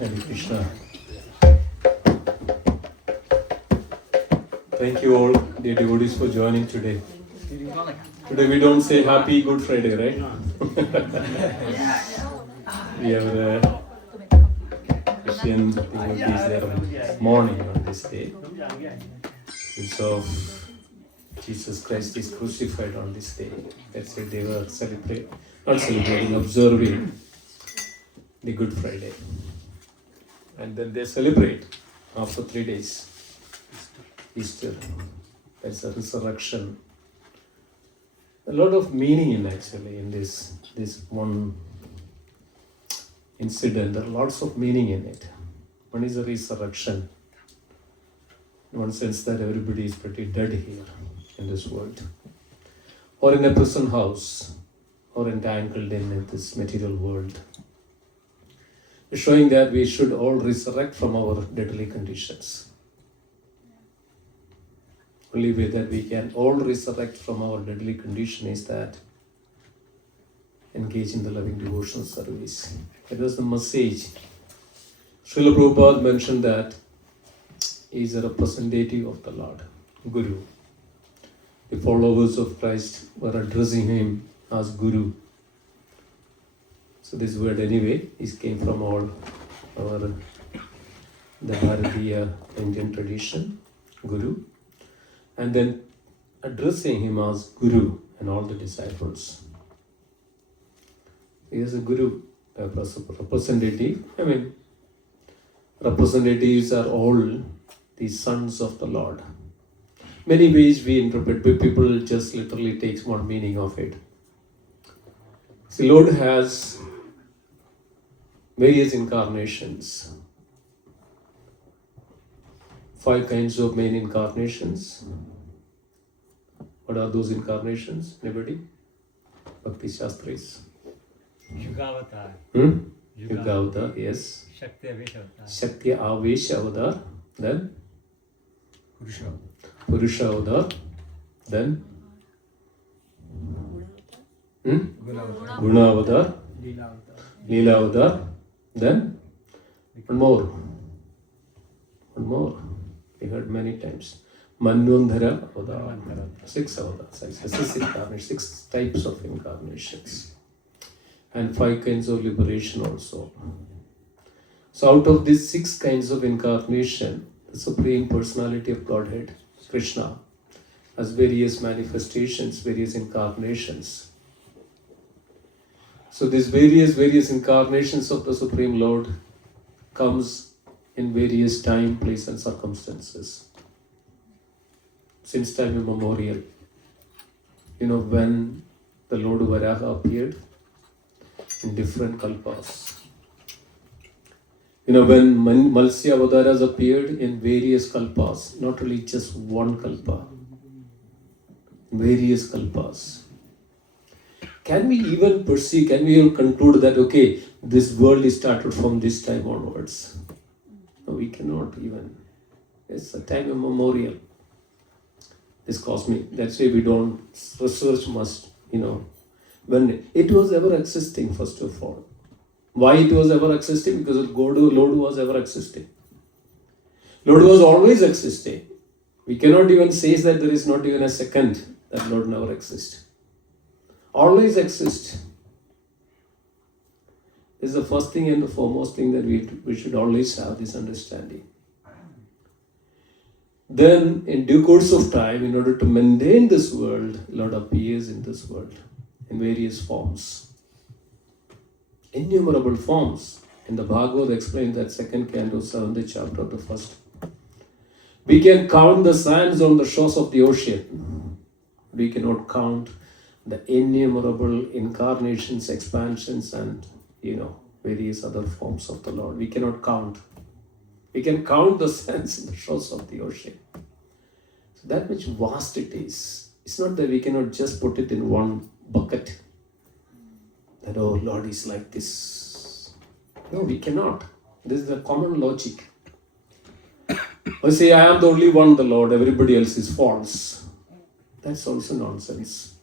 Hare Krishna. Thank you all, dear devotees, for joining today. Today we don't say Happy Good Friday, right? We have Christian devotees there mourning on this day. So Jesus Christ is crucified on this day. That's why they were observing the Good Friday. And then they celebrate after 3 days. Easter. That's a resurrection. A lot of meaning in this one incident. There are lots of meaning in it. One is a resurrection. In one sense that everybody is pretty dead here in this world. Or in a prison house. Or entangled in this material world. Showing that we should all resurrect from our deadly conditions. Only way that we can all resurrect from our deadly condition is that engage in the loving devotional service. That was the message. Srila Prabhupada mentioned that he is a representative of the Lord, Guru. The followers of Christ were addressing him as Guru. So this word anyway, it came from all the Bharatiya Indian tradition, Guru. And then addressing him as Guru and all the disciples. He is a Guru, a representative. Representatives are all the sons of the Lord. Many ways we interpret, but people just literally takes one meaning of it. The Lord has various incarnations. 5 kinds of main incarnations. What are those incarnations? Anybody? Bhakti Shastris. Yugavatar. Yugavatar, yes. Shakti Avesh Avatar. Shakti Avesh Avatar. Then? Purusha Avatar. Then? Guna Avatar. Leela Avatar. Then? One more. We heard many times. Manvandhara Avatar. 6 avatars. 6 types of incarnations. And 5 kinds of liberation also. So out of these 6 kinds of incarnation, the Supreme Personality of Godhead, Krishna, has various manifestations, various incarnations. So these various incarnations of the Supreme Lord comes in various time, place and circumstances. Since time immemorial. When the Lord Varaha appeared in different kalpas. When Malsya Avataras appeared in various kalpas, not really just one kalpa, various kalpas. Can we even conclude that, okay, this world is started from this time onwards? No, we cannot even. It's a time immemorial. This cosmic. That's why we don't research much, when it was ever existing, first of all. Why it was ever existing? Because Lord was ever existing. Lord was always existing. We cannot even say that there is not even a second that Lord never exists. Always exists. This is the first thing and the foremost thing that we should always have this understanding. Then, in due course of time, in order to maintain this world, Lord appears in this world in various forms. Innumerable forms. In the Bhagavad explained that 2nd canto, 7th chapter of the 1st. We can count the sands on the shores of the ocean. We cannot count the innumerable incarnations, expansions, and various other forms of the Lord. We cannot count. We can count the sands in the shores of the ocean. So that much vast it is. It's not that we cannot just put it in one bucket. That, oh, Lord is like this. No, we cannot. This is the common logic. Or say, I am the only one, the Lord, everybody else is false. That's also nonsense.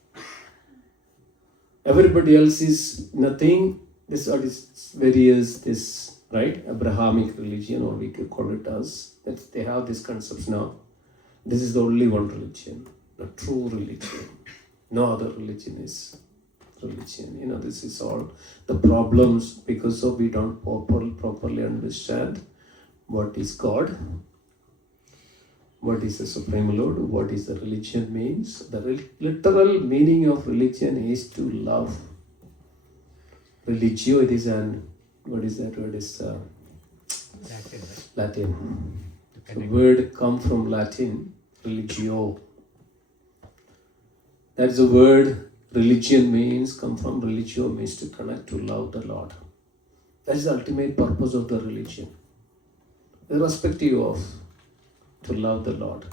Everybody else is nothing. This various, this right? Abrahamic religion, or we could call it as, they have these concepts now. This is the only one religion, the true religion. No other religion is religion. This is all the problems because of we don't properly understand what is God, what is the Supreme Lord, what is the religion means. The literal meaning of religion is to love. Religio, it is what is that word? Is Latin, right? Latin. To The connect. word come from Latin, religio. That's the word religion means, come from religio means to connect, to love the Lord. That is the ultimate purpose of the religion. Irrespective of to love the Lord.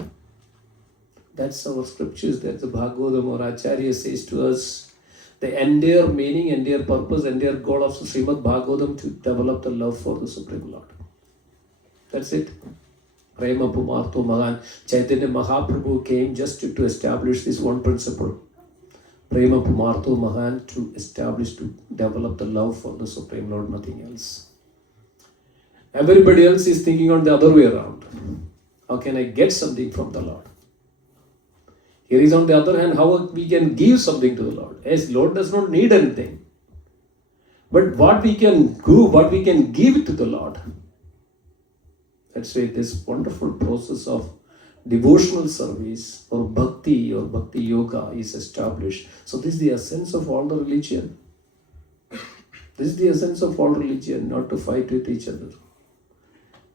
That's our scriptures, that's the Bhagavatam or Acharya says to us. The entire meaning, entire purpose, entire goal of Srimad Bhagavatam to develop the love for the Supreme Lord. That's it. Prema Pumarto Mahan. Chaitanya Mahaprabhu came just to establish this one principle. Prema Pumarto Mahan, to establish, to develop the love for the Supreme Lord, nothing else. Everybody else is thinking on the other way around. How can I get something from the Lord? Here is on the other hand, how we can give something to the Lord. Yes, Lord does not need anything. But what we can do, what we can give to the Lord. That's why this wonderful process of devotional service or bhakti yoga is established. So this is the essence of all the religion. This is the essence of all religion, not to fight with each other.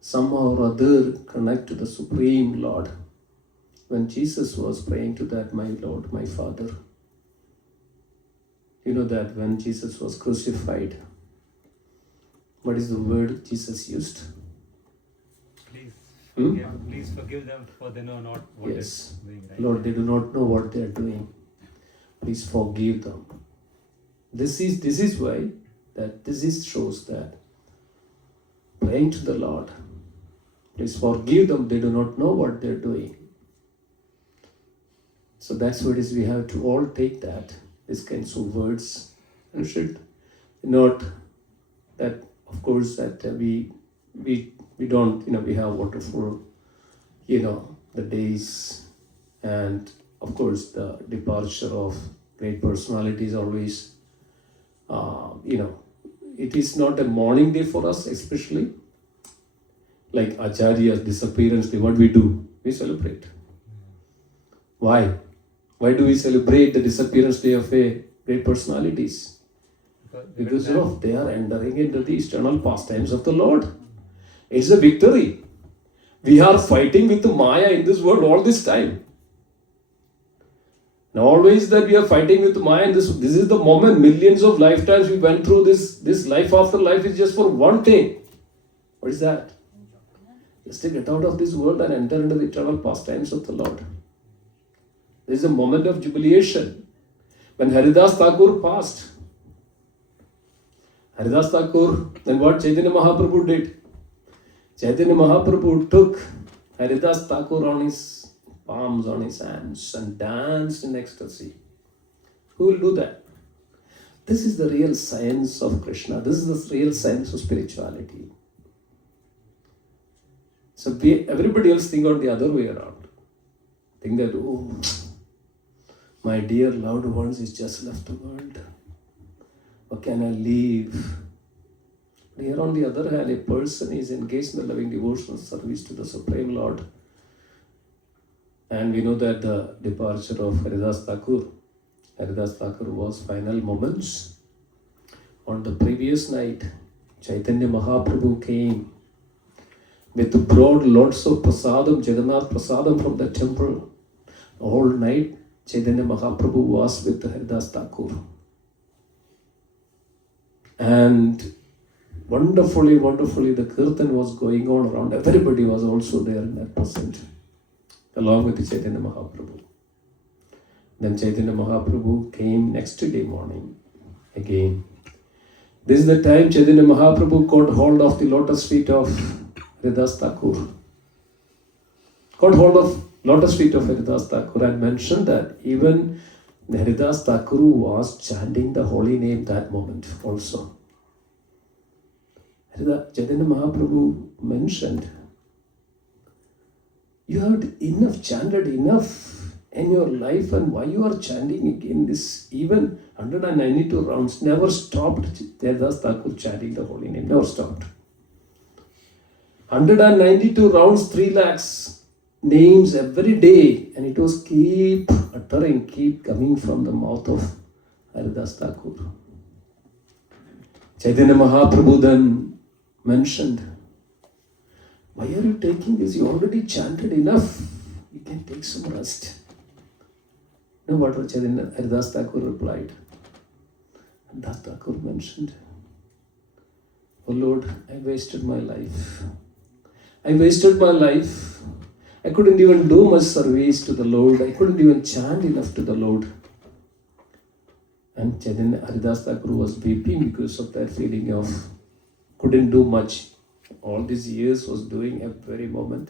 Somehow or other connect to the Supreme Lord. When Jesus was praying to that, my Lord, my Father, you know that when Jesus was crucified, what is the word Jesus used? Please forgive them, for they know not what Yes. they're doing. Right? Lord, they do not know what they are doing. Please forgive them. This is why that shows that praying to the Lord, please forgive them, they do not know what they are doing. So that's what it is. We have to all take that, these kinds of words, and should not that, of course, that we don't, we have wonderful, the days, and of course the departure of great personalities always, it is not a mourning day for us, especially like Acharya's disappearance day. What we do? We celebrate. Why? Why do we celebrate the disappearance day of a great personalities? Because they are entering into the eternal pastimes of the Lord. It's a victory. We are fighting with the Maya in this world all this time. Now always that we are fighting with Maya, and this is the moment, millions of lifetimes we went through this life after life is just for one thing. What is that? Just to get out of this world and enter into the eternal pastimes of the Lord. There is a moment of jubilation. When Haridas Thakur passed, then what Chaitanya Mahaprabhu did? Chaitanya Mahaprabhu took Haridas Thakur on his palms, on his hands, and danced in ecstasy. Who will do that? This is the real science of Krishna. This is the real science of spirituality. So everybody else think on the other way around. Think that, oh, my dear loved ones is just left the world. What can I leave? Here on the other hand, a person is engaged in the loving devotional service to the Supreme Lord. And we know that the departure of Haridas Thakur was final moments. On the previous night, Chaitanya Mahaprabhu came with brought lots of prasadam, Jagannath prasadam from the temple. All night, Chaitanya Mahaprabhu was with Haridas Thakur. And wonderfully, the kirtan was going on around. Everybody was also there in that present, along with the Chaitanya Mahaprabhu. Then Chaitanya Mahaprabhu came next day morning again. This is the time Chaitanya Mahaprabhu caught hold of the lotus feet of Haridas Thakur. Caught hold of lotus feet of Haridas Thakur and mentioned that even Haridas Thakur was chanting the holy name that moment also. Chaitanya Mahaprabhu mentioned, you have enough, chanted enough in your life, and why you are chanting again this, even 192 rounds, never stopped Haridas Thakur chanting the holy name, never stopped. 192 rounds, 3 lakhs names every day, and it was keep uttering, keep coming from the mouth of Haridas Thakur. Chaitanya Mahaprabhu then mentioned, why are you taking this? You already chanted enough. You can take some rest. You know what Chaitanya Haridas Thakur replied? Haridas Thakur mentioned, oh Lord, I wasted my life. I wasted my life. I couldn't even do much service to the Lord. I couldn't even chant enough to the Lord. And Chaitanya Haridas Thakur was weeping because of that feeling of couldn't do much. All these years was doing at very moment.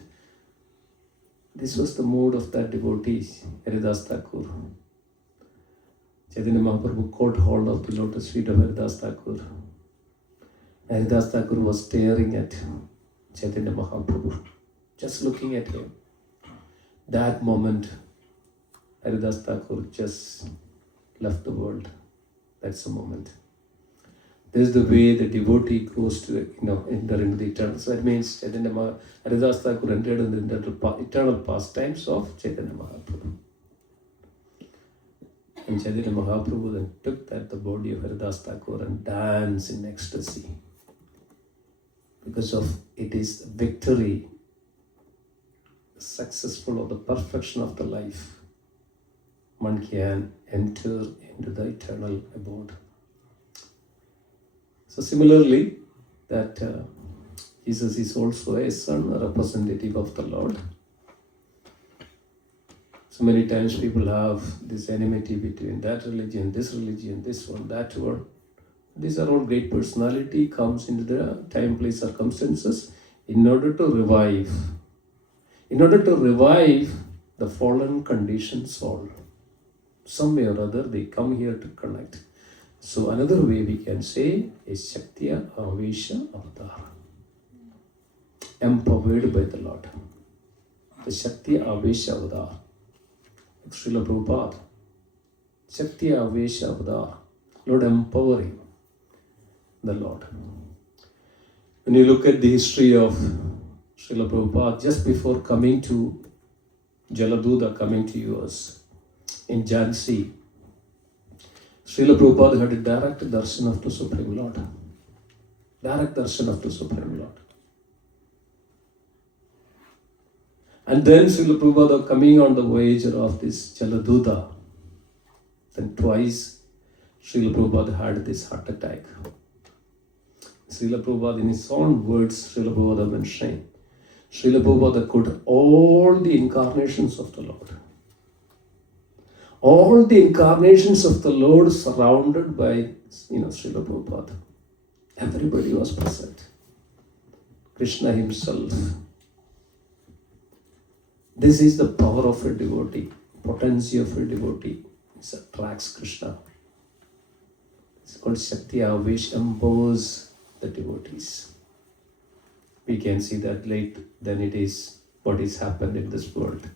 This was the mood of that devotee, Haridas Thakur. Chaitanya Mahaprabhu caught hold of the lotus feet of Haridas Thakur. Haridas Thakur was staring at Chaitanya Mahaprabhu, just looking at him. That moment, Haridas Thakur just left the world. That's the moment. This is the way the devotee goes to, enter into the eternal. So that means Haridas Thakur entered in the eternal pastimes of Chaitanya Mahaprabhu. And Chaitanya Mahaprabhu then took the body of Haridas Thakur and danced in ecstasy. Because of it is victory, successful of the perfection of the life, one can enter into the eternal abode. So similarly, that Jesus is also a son, a representative of the Lord. So many times people have this enmity between that religion, this one, that one. These are all great personality comes into the time, place, circumstances in order to revive. In order to revive the fallen conditioned soul. Some way or other they come here to connect. So another way we can say is Shaktiya Avesha Avatar. Empowered by the Lord. The Shaktiya Avesha Avatar. Srila Prabhupada. Shaktiya Avesha Avatar. Lord empowering the Lord. When you look at the history of Srila Prabhupada, just before coming to Jaladuta, coming to US in Jhansi, Srila Prabhupada had a direct darshan of the Supreme Lord. Direct darshan of the Supreme Lord. And then Srila Prabhupada coming on the voyage of this Jaladuta, then twice Srila Prabhupada had this heart attack. Srila Prabhupada, in his own words, Srila Prabhupada mentioned, Srila Prabhupada could all the incarnations of the Lord. All the incarnations of the Lord surrounded by, Srila Prabhupada. Everybody was present. Krishna himself. This is the power of a devotee, potency of a devotee. It attracts Krishna. It's called Shaktiya, which empowers the devotees. We can see that late than it is what is happened in this world.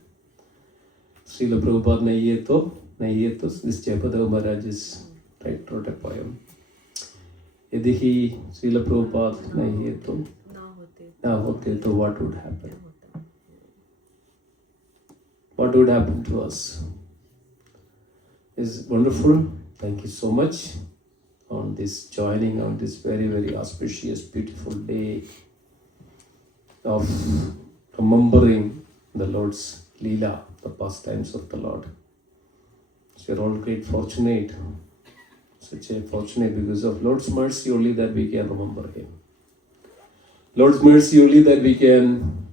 Srila Prabhupada nahi to, this Jayapadeva Maharaj wrote a poem. Yadihi Srila Prabhupada nahi to, na hote to, what would happen? What would happen to us? It's wonderful. Thank you so much on this joining on this very, very auspicious, beautiful day of remembering the Lord's Leela, the pastimes of the Lord. So you're all great fortunate. Such a fortunate because of Lord's mercy only that we can remember Him. Lord's mercy only that we can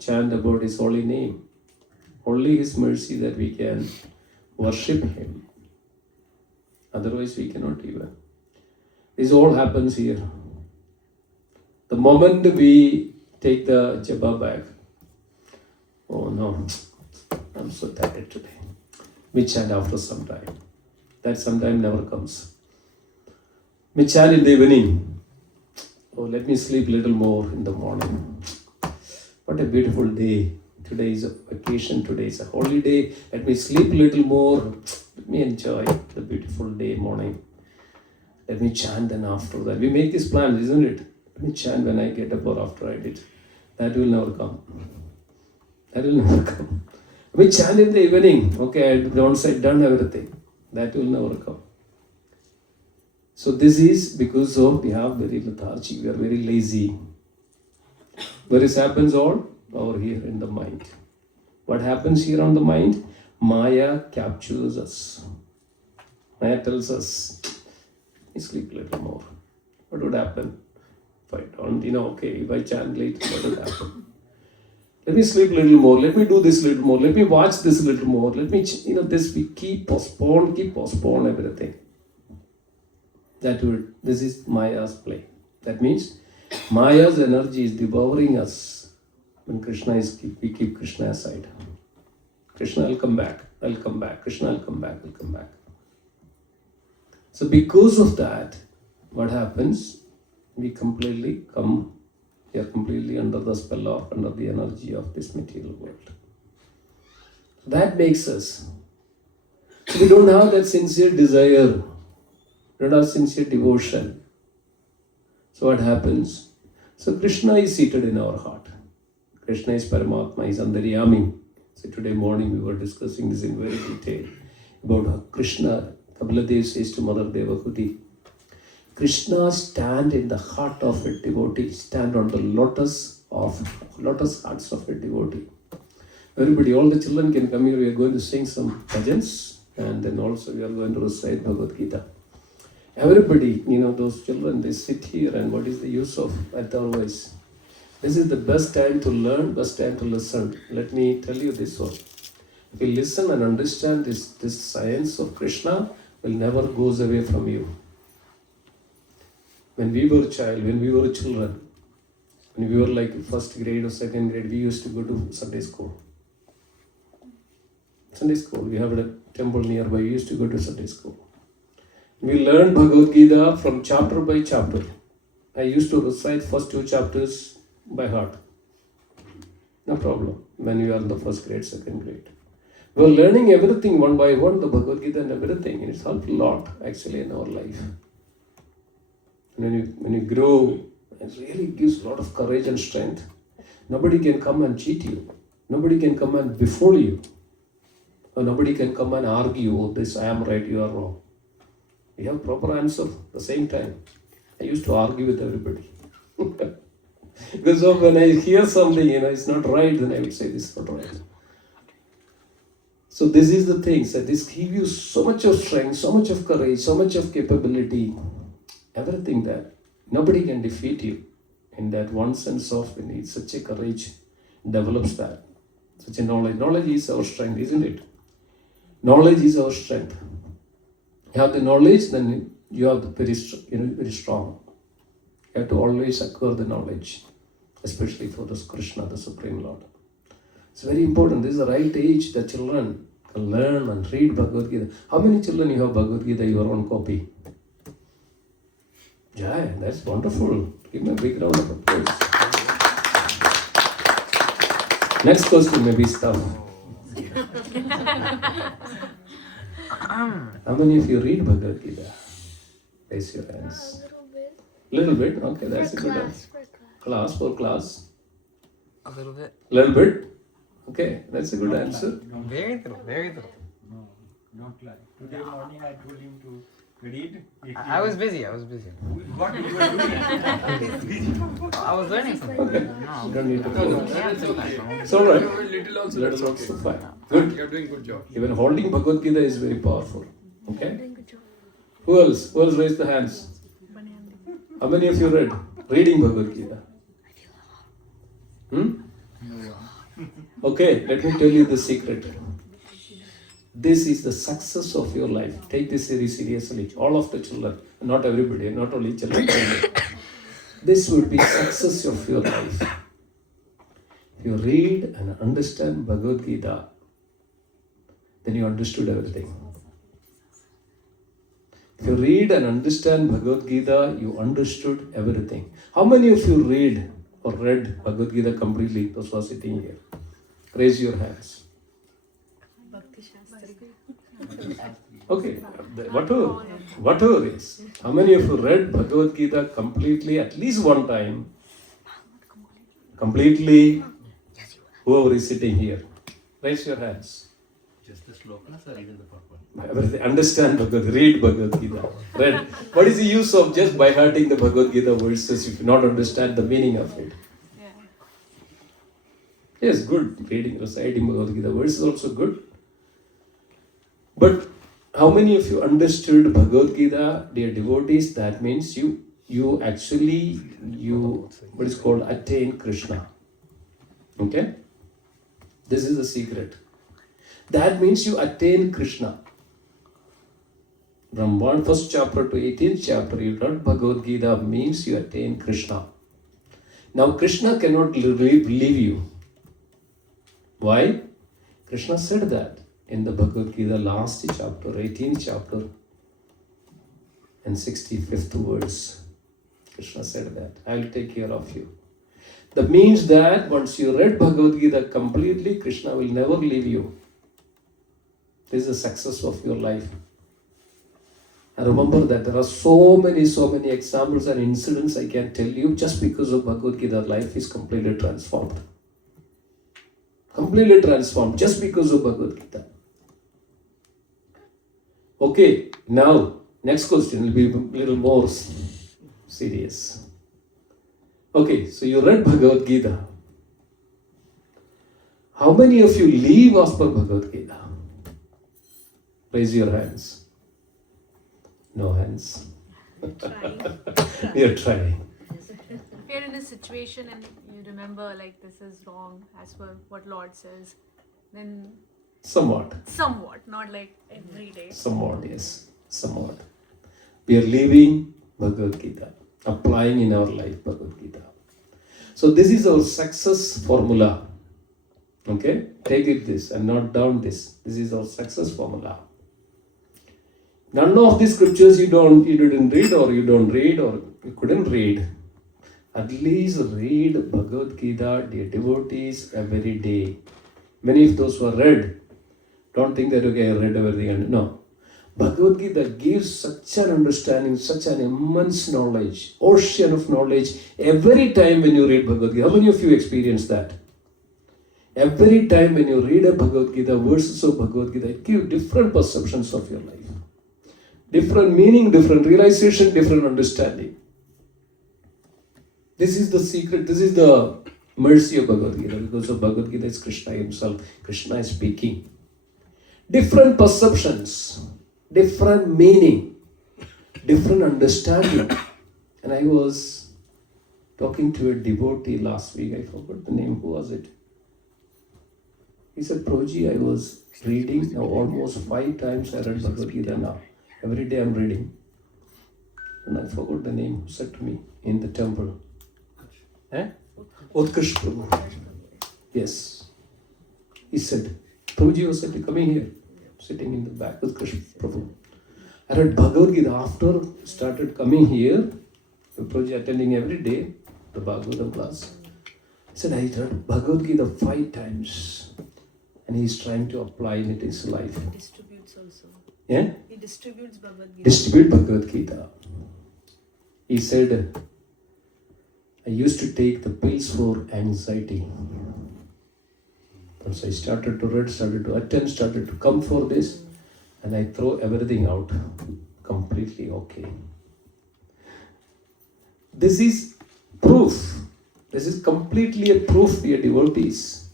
chant about His holy name. Only His mercy that we can worship Him. Otherwise we cannot even. This all happens here. The moment we take the japa bag, oh no, I'm so tired today. We chant after some time. That sometime never comes. We chant in the evening. Oh, let me sleep a little more in the morning. What a beautiful day. Today is a vacation. Today is a holiday. Let me sleep a little more. Let me enjoy the beautiful day morning. Let me chant then after that. We make this plan, isn't it? Let me chant when I get up or after I did. That will never come. That will never come. We chant in the evening. Okay, I don't say done everything. That will never come. So this is because of we have very lethargy. We are very lazy. Where this happens all over here in the mind. What happens here on the mind? Maya captures us. Maya tells us, sleep a little more. What would happen if I don't, okay, if I chant late, what would happen? Let me sleep a little more. Let me do this little more. Let me watch this little more. Let me, this we keep postpone everything. This is Maya's play. That means Maya's energy is devouring us. When we keep Krishna aside. Krishna will come back. I'll come back. Krishna will come back. I'll come back. So because of that, what happens? We are completely under the spell of, under the energy of this material world. That makes us. So we don't have that sincere desire. We don't have sincere devotion. So what happens? So Krishna is seated in our heart. Krishna is Paramatma, is Andaryami. So today morning we were discussing this in very detail about how Krishna, Kapila says to Mother Devahuti, Krishna stand in the heart of a devotee, stand on the lotus hearts of a devotee. Everybody, all the children can come here. We are going to sing some bhajans and then also we are going to recite Bhagavad Gita. Everybody, those children, they sit here and what is the use of otherwise? This is the best time to learn, best time to listen. Let me tell you this one. If you listen and understand this science of Krishna, will never goes away from you. When we were children, when we were like first grade or second grade, we used to go to Sunday school. We have a temple nearby. We used to go to Sunday school. We learned Bhagavad Gita from chapter by chapter. I used to recite first 2 chapters by heart. No problem. When you are in the first grade, second grade. We are learning everything one by one, the Bhagavad Gita and everything. And it's helped a lot actually in our life. And when you grow, it really gives a lot of courage and strength. Nobody can come and cheat you. Nobody can come and befool you. Or nobody can come and argue, oh, this I am right, you are wrong. We have proper answer at the same time. I used to argue with everybody. Because when I hear something, it's not right, then I will say this is not right. So this is the thing, that this gives you so much of strength, so much of courage, so much of capability, everything that nobody can defeat you. In that one sense of when it's such a courage develops that. Such a knowledge. Knowledge is our strength, isn't it? Knowledge is our strength. You have the knowledge, then you are very strong. You have to always acquire the knowledge, especially for this Krishna, the Supreme Lord. It's very important. This is the right age that children can learn and read Bhagavad Gita. How many children you have Bhagavad Gita, your own copy? Jai, that's wonderful. Give me a big round of applause. Next question may be tough. How many of you read Bhagavad Gita? Raise your hands. Little bit. Okay, that's a good answer. For class. A little bit. Little bit. Okay, that's a good answer. Very little. No, don't lie. Today morning I told him to read. I was busy. What you were doing? I was learning something. Okay. No. You don't need to No, go. it's It's alright. Little also, Little that's also okay. fine. Good. You're doing good job. Even holding Bhagavad Gita is very powerful. Okay? Who else? Who else raised the hands? How many of you read? Reading Bhagavad Gita? Okay, let me tell you the secret. This is the success of your life. Take this very seriously. All of the children, not everybody, not only children. This will be success of your life. If you read and understand Bhagavad Gita, then you understood everything. If you read and understand Bhagavad Gita, you understood everything. How many of you read or read Bhagavad Gita completely? Those who are sitting here. Raise your hands. Okay, whatever is. How many of you read Bhagavad Gita completely at least one time? Completely, whoever is sitting here. Raise your hands. Just the slokas or even the purport? Everything. Understand Bhagavad, read Bhagavad Gita. Read. What is the use of just by hearting the Bhagavad Gita verses if you not understand the meaning of it? Yes, good. Reading, reciting Bhagavad Gita verses is also good. But how many of you understood Bhagavad Gita, dear devotees? That means you actually what is called attain Krishna. Okay? This is the secret. That means you attain Krishna. From 1st chapter to 18th chapter, you learn Bhagavad Gita means you attain Krishna. Now Krishna cannot leave you. Why? Krishna said that in the Bhagavad Gita last chapter, 18th chapter and 65th verse. Krishna said that, I will take care of you. That means that once you read Bhagavad Gita completely, Krishna will never leave you. This is the success of your life. And remember that there are so many examples and incidents I can tell you just because of Bhagavad Gita, life is completely transformed. Completely transformed just because of Bhagavad Gita. Okay, now next question will be a little more serious. Okay, so you read Bhagavad Gita. How many of you live as per Bhagavad Gita? Raise your hands. No hands. We are trying. If you're in a situation and you remember like this is wrong as per what Lord says, then Somewhat, not like every day. somewhat, yes. Somewhat. We are living Bhagavad Gita, applying in our life Bhagavad Gita. So this is our success formula. Okay? Take it this and not down this. This is our success formula. None of the scriptures you didn't read or you don't read or you couldn't read. At least read Bhagavad Gita, dear devotees, every day. Many of those who are read, don't think that, okay, I read everything. And no. Bhagavad Gita gives such an understanding, such an immense knowledge, ocean of knowledge. Every time when you read Bhagavad Gita, how many of you experience that? Every time when you read a Bhagavad Gita, verses of Bhagavad Gita, it gives different perceptions of your life. Different meaning, different realization, different understanding. This is the secret, this is the mercy of Bhagavad Gita. Because of Bhagavad Gita is Krishna himself. Krishna is speaking. Different perceptions, different meaning, different understanding. And I was talking to a devotee last week, I forgot the name, who was it? He said, Prabhuji, I was reading, now almost 5 times I read Bhagavad Gita now. Every day I'm reading. And I forgot the name, who said to me in the temple. Utkarsh Prabhu. Yes. He said, Prabhuji was coming here, sitting in the back, Utkarsh Prabhu. I read Bhagavad Gita after started coming here, Prabhuji attending every day, the Bhagavatam class. He said, I read Bhagavad Gita 5 times. And he's trying to apply it in his life. He distributes also. Yeah? He distributes Bhagavad Gita. Distribute Bhagavad Gita. He said, I used to take the pills for anxiety. Once I started to read, started to attend, started to come for this, and I throw everything out. Completely okay. This is proof. This is completely a proof, dear devotees.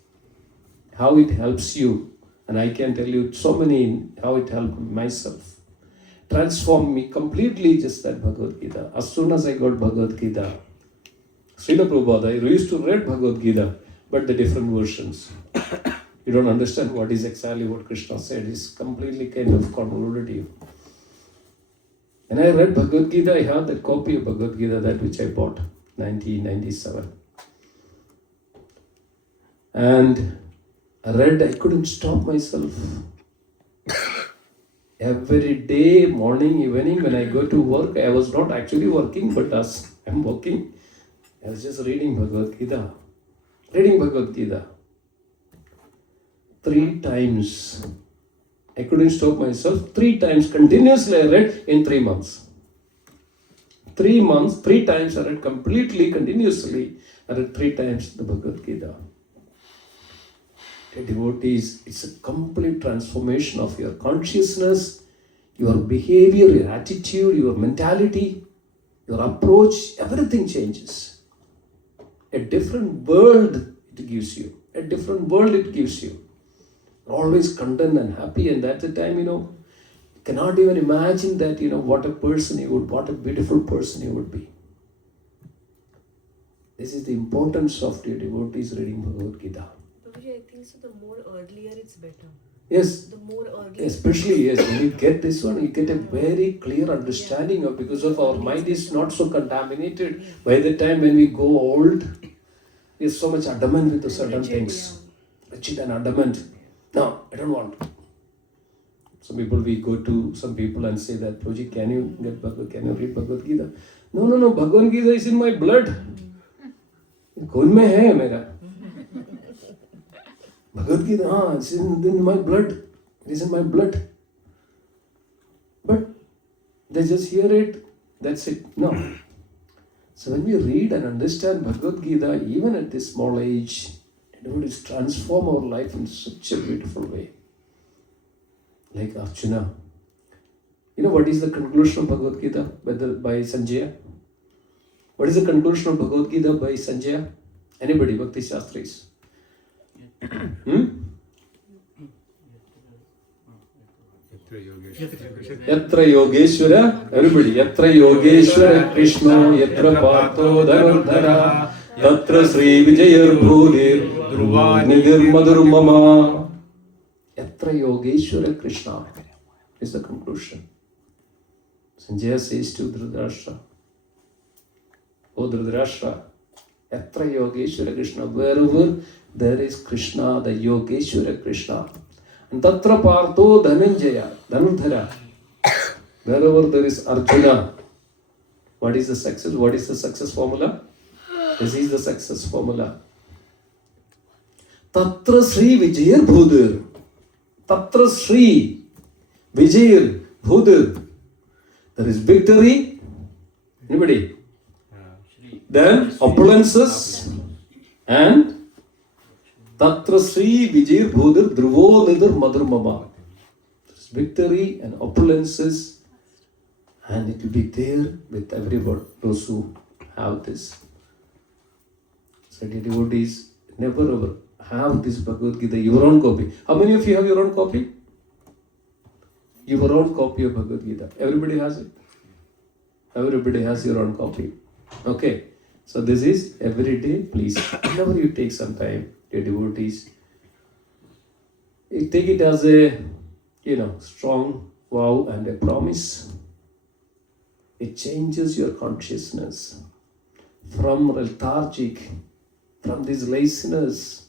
How it helps you. And I can tell you so many, how it helped myself. Transformed me completely, just that Bhagavad Gita. As soon as I got Bhagavad Gita, Srila Prabhupada, I used to read Bhagavad Gita, but the different versions. You don't understand what is exactly what Krishna said. It's completely kind of convoluted. When I read Bhagavad Gita, I have that copy of Bhagavad Gita, that which I bought, 1997. And I read, I couldn't stop myself. Every day, morning, evening, when I go to work, I was not actually working, but as I'm working, I was just reading Bhagavad Gita. Reading Bhagavad Gita. 3 times. I couldn't stop myself. 3 times continuously I read in 3 months. 3 months, 3 times I read completely, continuously. I read 3 times the Bhagavad Gita. A devotee it's a complete transformation of your consciousness, your behavior, your attitude, your mentality, your approach, everything changes. A different world it gives you. A different world it gives you. Always content and happy, and at the time, you cannot even imagine that, what a person you would, what a beautiful person you would be. This is the importance of the devotees reading Bhagavad Gita. Prabhuji, I think so the more earlier it's better. Yes, The more earlier. especially yes, when you get this one, you get a very clear understanding of, because of our mind is not so contaminated. By the time when we go old, we are so much adamant with the certain things. Rigid and adamant. No, I don't want. Some people, we go to some people and say that, Prabhuji, can you read Bhagavad Gita? No, Bhagavad Gita is in my blood. Khun mein hai mera. Bhagavad Gita, it's in my blood. It is in my blood. But they just hear it, that's it. No. So when we read and understand Bhagavad Gita, even at this small age, it would transform our life in such a beautiful way. Like Arjuna. You know what is the conclusion of Bhagavad Gita by Sanjaya? What is the conclusion of Bhagavad Gita by Sanjaya? Anybody, Bhakti Shastris? Yatra Yogeshwara, everybody, Yatra Yogeshwara Krishna, Yatra Partho Dhanurdhara, Tatra Sri Vijayar Bhudir, Dhruva Nidir Madhur Mama. Yatra Yogeshwara Krishna is the conclusion. Sanjaya says to Dhritarashtra, O Dhritarashtra, Yatra Yogeshwara Krishna, wherever there is Krishna, the Yogeshwara Krishna, and Tatra Partho Dhananjaya, Dhanurdhara, wherever there is Arjuna, what is the success? What is the success formula? This is the success formula. Tatra Sri Vijayar Bhudir. Tatra Sri Vijayar Bhudir. There is victory. Anybody? Then opulences and Tatra Sri Vijayar Bhudir Dhruvo Nidir Madhur Mama. There is victory and opulences, and it will be there with everyone, those who have this. So the devotees never ever have this Bhagavad Gita, your own copy. How many of you have your own copy? Your own copy of Bhagavad Gita. Everybody has it. Everybody has your own copy. Okay. So this is every day, please. Whenever you take some time, your devotees, you take it as a, strong vow and a promise. It changes your consciousness from lethargic, from this laziness.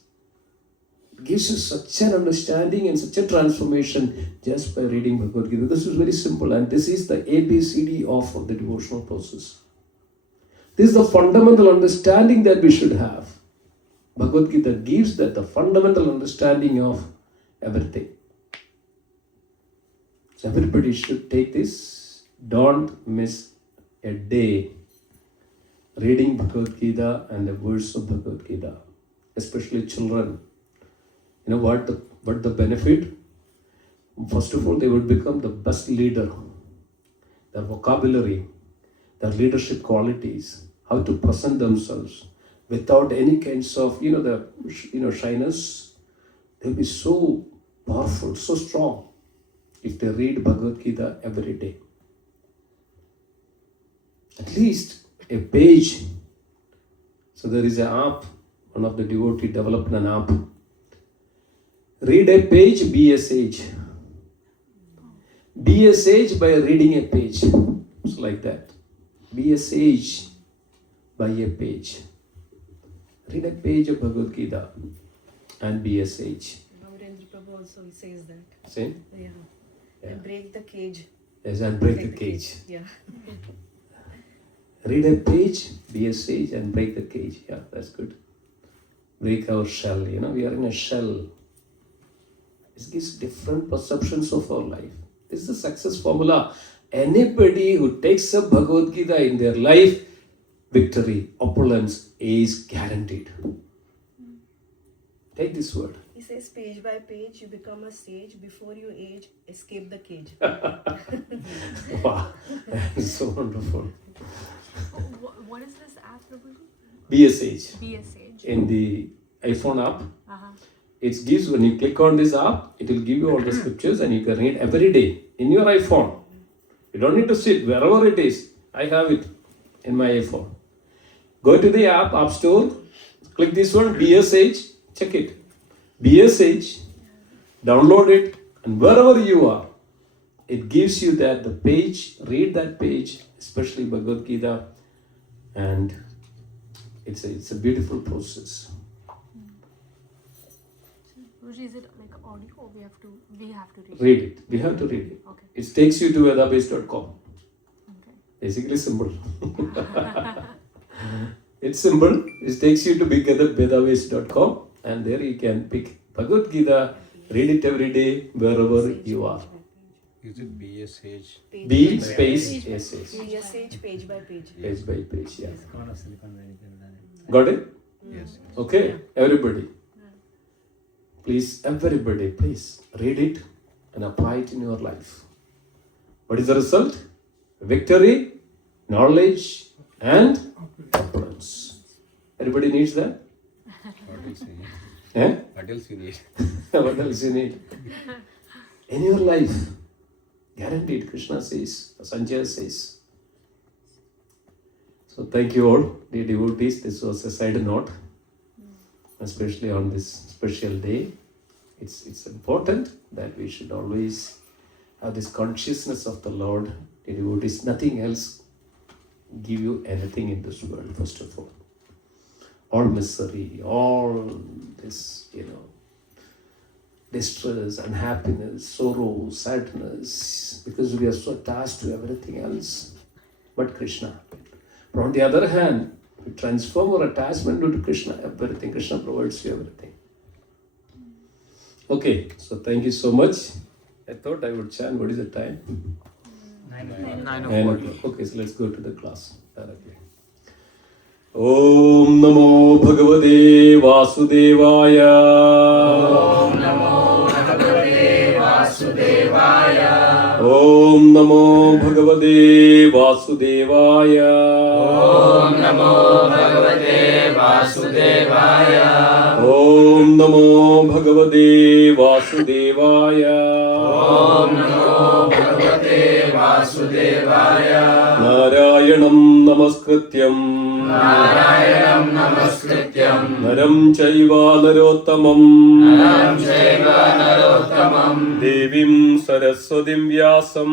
It gives you such an understanding and such a transformation just by reading Bhagavad Gita. This is very simple, and this is the ABCD of the devotional process. This is the fundamental understanding that we should have. Bhagavad Gita gives that the fundamental understanding of everything. So everybody should take this. Don't miss a day reading Bhagavad Gita and a verse of Bhagavad Gita, especially children. You know what the benefit? First of all, they would become the best leader. Their vocabulary, their leadership qualities, how to present themselves without any kinds of, shyness. They'll be so powerful, so strong if they read Bhagavad Gita every day. At least a page. So there is an app, one of the devotee developed an app. Read a page, be a sage. Be a sage by reading a page. It's like that. Be a sage by a page. Read a page of Bhagavad Gita and be a sage. Gaurendra Prabhu also says that. Same? Yeah. And break the cage. Yes, and break the cage. Yeah. Read a page, be a sage, and break the cage. Yeah, that's good. Break our shell. We are in a shell. It gives different perceptions of our life. This is the success formula. Anybody who takes up Bhagavad Gita in their life, victory, opulence is guaranteed. Take this word. He says page by page you become a sage. Before you age, escape the cage. Wow, that is so wonderful. What is this app, Prabhuji? Be a sage. Be a sage. In the iPhone app, Uh-huh. it gives, when you click on this app, it will give you all the scriptures and you can read every day in your iPhone. You don't need to sit wherever it is. I have it in my iPhone. Go to the app store, click this one, Be a Sage, check it. Be a Sage, download it, and wherever you are, it gives you the page, read that page, especially Bhagavad Gita, and it's a beautiful process. Prabhuji, is it like audio or we have to read? Read it. We have to read it. Okay. It takes you to vedabase.com. Okay. Basically simple. It's simple. It takes you to vedabase.com and there you can pick Bhagavad Gita, read it every day wherever you are. Is it be a sage? Page B by space page. yes, yes. Be a sage page by page. Page by page, yeah. Corner of Silicon Valley, they've done it. Got it? Yes. Okay, everybody. Please, everybody, please read it and apply it in your life. What is the result? Victory, knowledge, and opulence. Everybody needs that? What else you need? Eh? What else you need? What else you need? In your life, guaranteed, Krishna says, Sanjay says. So thank you all, dear devotees. This was a side note, especially on this special day. It's important that we should always have this consciousness of the Lord. Dear devotees, nothing else give you anything in this world, first of all. All misery, all this, distress, unhappiness, sorrow, sadness, because we are so attached to everything else but Krishna. But on the other hand, we transform our attachment into Krishna, everything. Krishna provides you everything. Okay, so thank you so much. I thought I would chant. What is the time? 9 9 9 o'clock. o'clock. Okay, so let's go to the class directly. Om Namo Bhagavate Vasudevaya. Om Namo Bhagavate Vasudevaya. Om Namo Bhagavate Vasudevaya. Om Namo Bhagavate Vasudevaya. Om Namo Bhagavate Vasudevaya. Om Namo Bhagavate Vasudevaya. Narayanam Namaskrityam. Narayanam Namaskrityam. Naram Chaiva Narottamam. Naram Chaiva Narottamam. Devim Saraswatim Vyasam.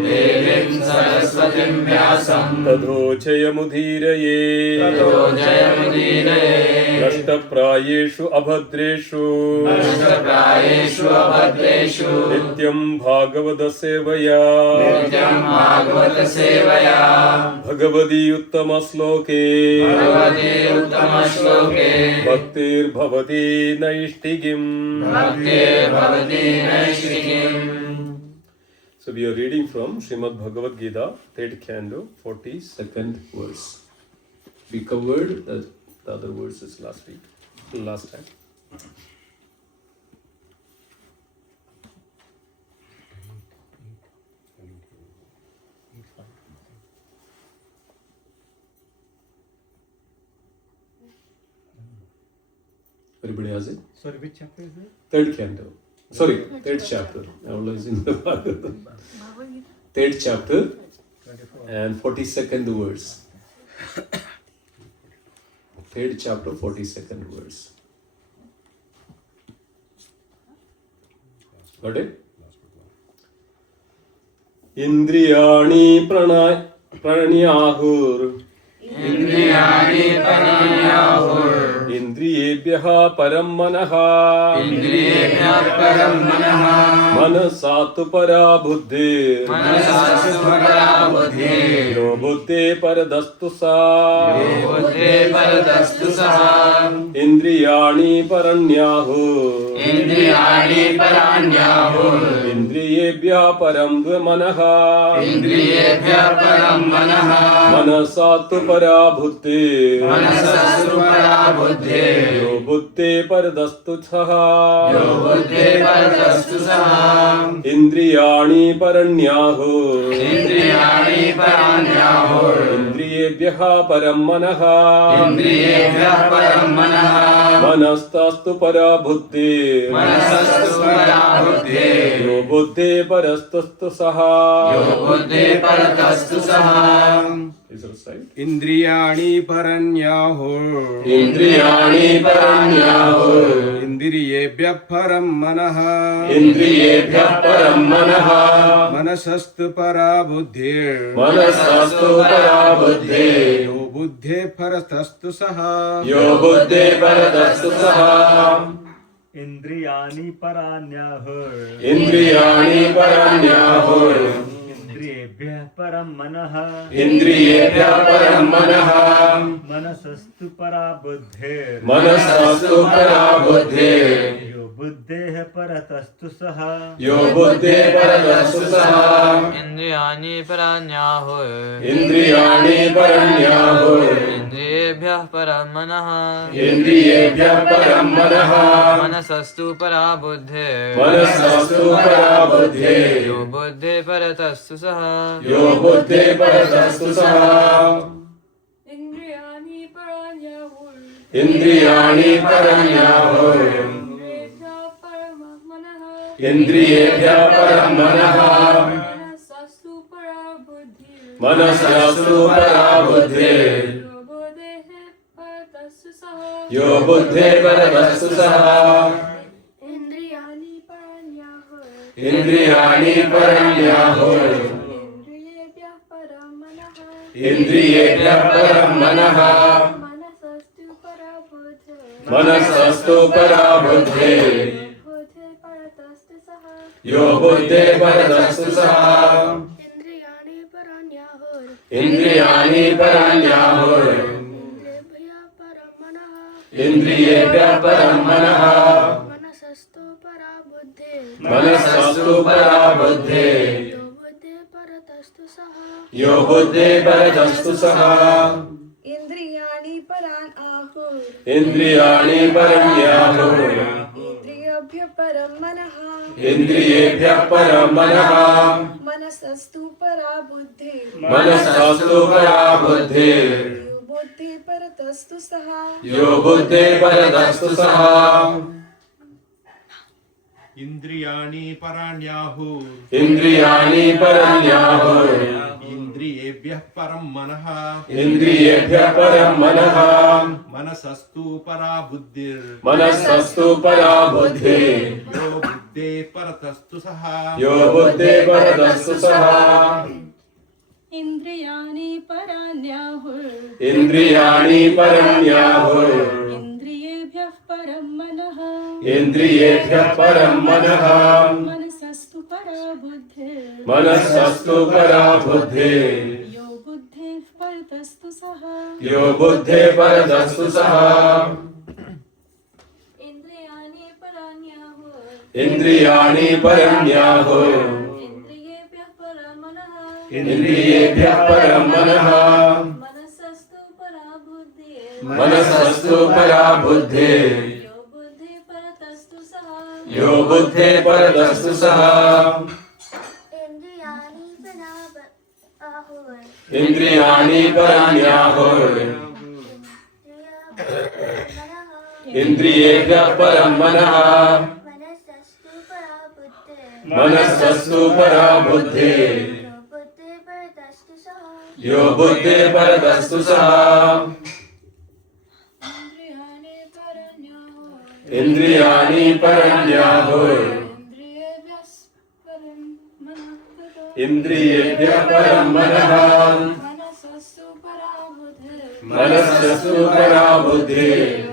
Devim Saraswatim Vyasam. Tadho Jayamudhiraye. Tadho Jayamudhiraye. Rashtaprayeshu Abhadreshu. Rashtaprayeshu Abhadreshu. Nityam Bhagavata Sevaya. Nityam Bhagavata Sevaya. Bhagavadi Uttama Sloke. Bhagavadi Uttama Shloke. Bhaktir Bhavati Naishtigim. Bhaktir Bhavati Naishtigim. So we are reading from Srimad Bhagavad Gita, 3rd canto, 42nd verse. We covered the other verses last time. Everybody has it? Sorry, which chapter is it? 3rd canto. Sorry, 3rd chapter. I always in the Bhagavad Bhagavad Gita? 3rd chapter 24. and 42nd verse. 3rd chapter, 42nd verse. Got it? Indriyani prananyahur. Indriyani prananyahur. इंद्रियेभ्यः परं मनः इन्द्रियेभ्यः परं मनः मनसा तु परा बुद्धिः मनसास्तु परा बुद्धिः यो बुद्धे परतस्तु सा यो बुद्धे परतस्तु सः इंद्रियाणि परण्याहुः इन्द्रियाणि पराण्याहुः इंद्रियेभ्यः परं मनः इन्द्रियेभ्यः परं मनः मनसा तु परा बुद्धिः मनसास्तु परा बुद्धिः यो बुद्धे परतस्तु सः यो बुद्धे परतस्तु सः इंद्रियाणि परण्याहुः इन्द्रियाणि पराण्याहुः इंद्रियेभ्यः परं मनः इन्द्रियेभ्यः परं मनः मनस्तस्तु परा बुद्धिः मनसस्तु परा बुद्धिः यो बुद्धे परस्तस्तु सः यो बुद्धे परतस्तु सः Is it right? इंद्रियाणि परण्याहुः इंद्रियाणि परण्याहुः इंद्रियेभ्यः परं मनः इंद्रियेभ्यः परं मनः मनसस्तु परा बुद्धिः मनसस्तु परा बुद्धिः यो बुद्धे परतस्तु सः यो बुद्धे परतस्तु सः इंद्रियाणि पराण्याहुः इंद्रियाणि परण्याहुः इंद्रियेभ्यः परं मनः इंद्रियेभ्यः परं मनः मनसस्तु परा बुद्धिः मनसस्तु परा बुद्धिः यो बुद्धेः परतस्तु सः यो बुद्धे परतस्तु सः इन्द्रियाणि पराण्याहुः इंद्रियाणि परण्याहुः इन्द्रियेभ्यः परं मनः इंद्रियेभ्यः परं मनः मनसस्तु परा बुद्धिः मनसस्तु परा बुद्धिः यो बुद्धे परतस्तु सः यो बुद्धे परतस्तु सः इंद्रियाणि पराण्याहुः इंद्रियाणि परण्याहुः इंद्रियेभ्यः परं मनः इंद्रियेभ्यः परं मनः मनसस्तु परा बुद्धिः मनसस्तु परा बुद्धिः यो बुद्धे परतस्तु यो बुद्धे परतस्तु सः सः इंद्रियाणि पराण्याहुः इंद्रियाणि परण्याहुः इंद्रियेभ्यः परं मनः इंद्रियेभ्यः परं मनः मनसस्तु परा बुद्धिः मनसस्तु परा बुद्धिः बुद्धे परतस्तु सः यो बुद्धे परतस्तु सः इंद्रियाणि पराण्याहुः इंद्रियाणि परण्याहुः इंद्रियेभ्यः परं मनः इंद्रियेभ्यः परं मनः मनसस्तु परा बुद्धिः मनसस्तु परा बुद्धिः यो बुद्धे परतस्तु सः यो बुद्धे परतस्तु सः इंद्रियाणि परान् आहुः इंद्रियाणि परण्याहुः इंद्रियेभ्यः परं मनः इंद्रियेभ्यः परं मनः मनसस्तु परा बुद्धिः मनसस्तु परा बुद्धिः यो बुद्धि परतस्तु सः यो बुद्धे परतस्तु सः इंद्रियाणि पराण्याहुः इंद्रियाणि परण्याहुः इंद्रियेभ्यः परं मनः इंद्रियेभ्यः परं मनः मनसस्तु परा बुद्धिर् मनसस्तु परा बुद्धिः यो बुद्धे परतस्तु सः यो बुद्धे परतस्तु सः इंद्रियाणि पराण्याहुः इंद्रियाणि परण्याहुः इंद्रियेभ्यः परं मनः इंद्रियेभ्यः परं मनः मनसस्तु परा बुद्धिः मनसस्तु परा बुद्धिः यो बुद्धे परतस्तु सः यो बुद्धे परतस्तु सः इंद्रियाणि पराण्याहुः इंद्रियाणि परण्याहुः इंद्रियेभ्यः परं मनः इंद्रियेभ्यः परं मनः मनसस्तु परा बुद्धिः मनसस्तु परा बुद्धिः यो बुद्धे परतस्तु सः यो बुद्धे परतस्तु सः इंद्रियाणि पराण्याहुः इंद्रियाणि परण्याहुः इंद्रियेभ्यः परं मनः मनसस्तु परा बुद्धिः मनसस्तु परा बुद्धिः यो बुद्धे परतस्तु सः यो बुद्धे परतस्तु सः इंद्रियाणि परण्याहुः इंद्रियेभ्यः परं मनः मनसस्तु परा बुद्धिः मनसस्तु परा बुद्धिः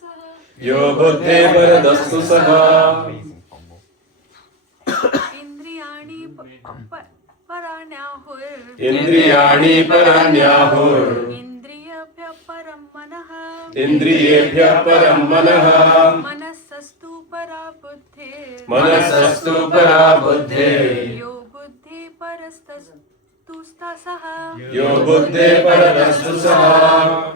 saha. Yo buddhe paradastu saha. Indriyani paranyahur. Indriyani paranyahur. Indriyabhya param manaha. Indriyebhya param manaha. Manasastu para buddhe. Manasastu para buddhe. Yo buddhi parastastu saha. Yo buddhe paradastu saha.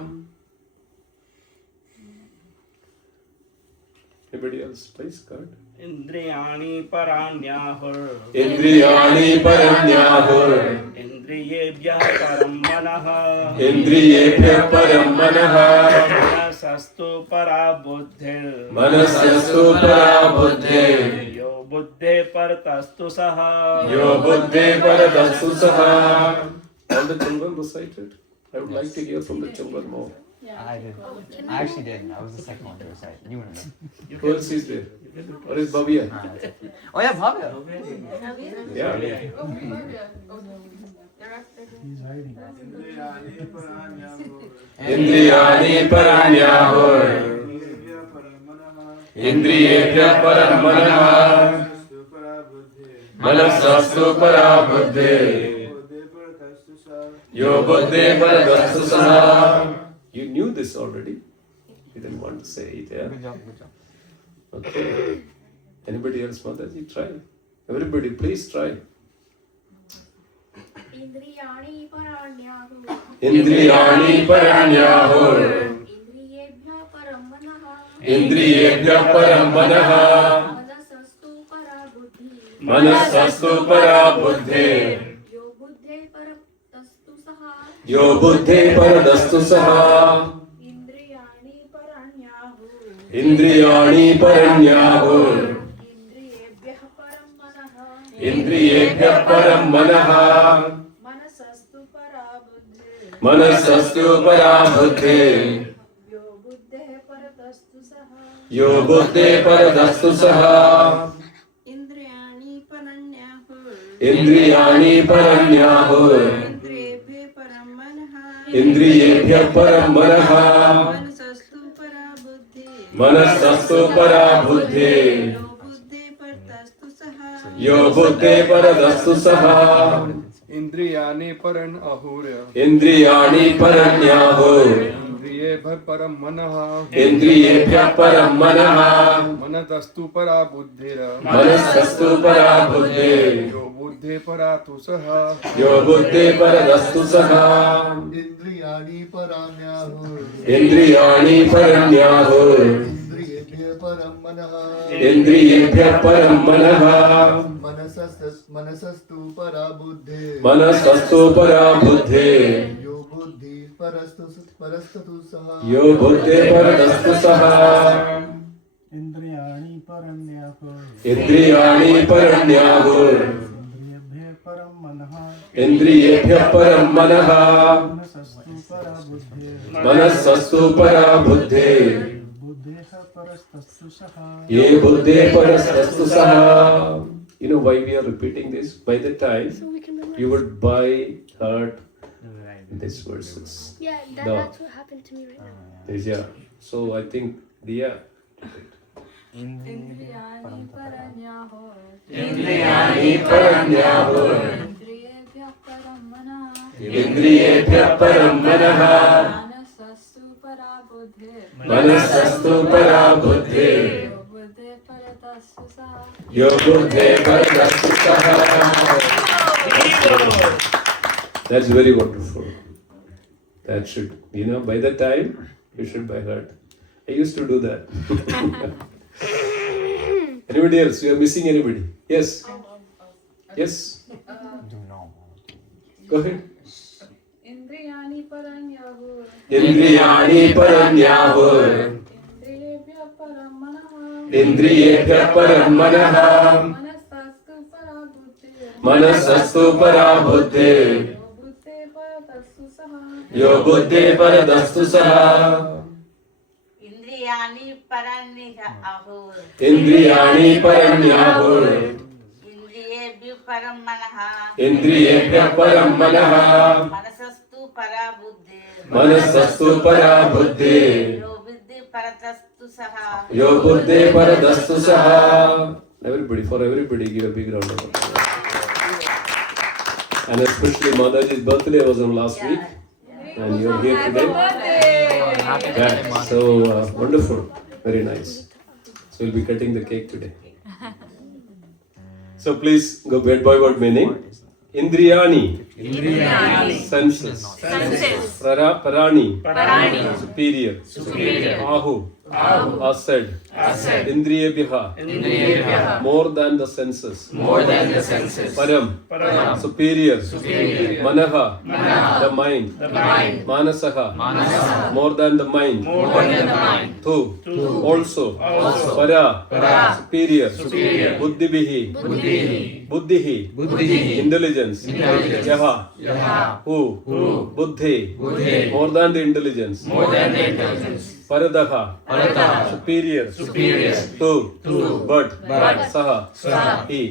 Anybody else, please, God? इंद्रियाणि पराण्याहुर Indriyani paranyahur. इंद्रियेभ्यः परं मनः Indriyebhya param manaha. मनसस्तु परा बुद्धिर् Manasastu para buddhe. यो बुद्धे परतस्तु सः Yo buddhe paradastu saha. All the children recited. I would like to hear from the children more. I did. I actually did. I was the second one to recite. You wouldn't know. Who else is there? Or is Bhavya? Oh yeah, Bhavya. Yeah. Indriyani paranyahur. Indriyebhya param manaha. Manasastu para buddhe. Yo buddhe paradastu saha. You knew this already. You didn't want to say it, yeah? Good job. Good job. Okay. Anybody else want that? You try. Everybody, please try. Indriyani paranyahur. Indriyani paranyahur. Indriyebhya param manaha. Indriyebhya param manaha. Manasastu para buddhi. Manasastu para buddhe. Yo buddhe paratastu saha. Yo buddhe paradastu saha. Indriyani paranyahur. Indriyani paranyahur. Indriyebhyah param manaha. Indriyebhya param manaha. Manasastu para buddhi. Manasastu para buddhe. Yo buddhe paratastu saha. Yo buddhe paradastu saha. Indriyani paranyahur. Indriyani paranyahur. Indriyebhe param manaha. Indriyebhya param manaha. Manasastu para buddhi. Manasastu para buddhe. Yo buddhe partastu Yo buddhe paradastu saha. saha. इंद्रियाणि परं आहुर Indriyani paranyahur. इंद्रियेभ्यः परं मनः Indriyebhya param manaha. मनस्तु परा बुद्धिर् Manasastu para buddhe. यो बुद्धे परातु सः Yo buddhe paradastu saha. इंद्रियाणि पराण्याहुर Indriyani paranyahur. इंद्रियेभ्यः परं मनः Indriyebhya param manaha. मनसस्तु परा बुद्धे Manasastu para buddhe. यो बुद्धि परस्तु सः Yo buddhe paradastu saha. इंद्रियाणि परन्याहुर Indriyani paranyahur. इंद्रियेभ्यः परं मनः Indriyebhya param manaha. मनसस्तु परा बुद्धिर् Manasastu para buddhe. बुद्धेः परस्तस्तु सः Ye buddhe parastastu saha. You know why we are repeating this? By the time you would buy heart these verses. Yeah, No. that's what happened to me right now. Yeah. So I think Diya. Indriyani paranyahur. Indriyani paranyahur. Indriyebhyah param manaha. Indriyebhya param manaha. Manasastu para buddhi. Manasastu para buddhe. Yo buddhe paratastu saha. Yo buddhe paradastu saha. That's very wonderful. That should, by the time you should by heart. I used to do that. Anybody else? We are missing anybody? Yes. Yes. Go ahead. Indriyani paranyahur. Indriyani paranyahur. Indriyebhyah param manaha. Indriyebhya param manaha. Manasastu para buddhi. Manasastu para buddhe. Yo buddhe paratastu saha. Yo buddhe paradastu saha. Indriyani paranyahur. Indriyani paranyahur. Indriyebhyo param manaha. Indriyebhya param manaha. Manasastu para buddhi. Manasastu para buddhe. Yo buddhi paratastu saha. Yo buddhe paradastu saha. Everybody, for everybody, give a big round of applause. And especially Mataji's birthday was on last week. And you're here today. Yeah, so wonderful. Very nice. So we'll be cutting the cake today. So please go word by word meaning. Indriyani. Senses. Parani. Superior. Ahu. Asad. Indriyabhyaha. More than the senses. Param. Superior. Manaha. The mind. Manasaha. More than the mind. Tu. Also. Para. Superior. Buddhihi. Intelligence. Yaha. Who. Buddhi. More than the intelligence. Paradaha. Superior. Tu. But. Saha. He.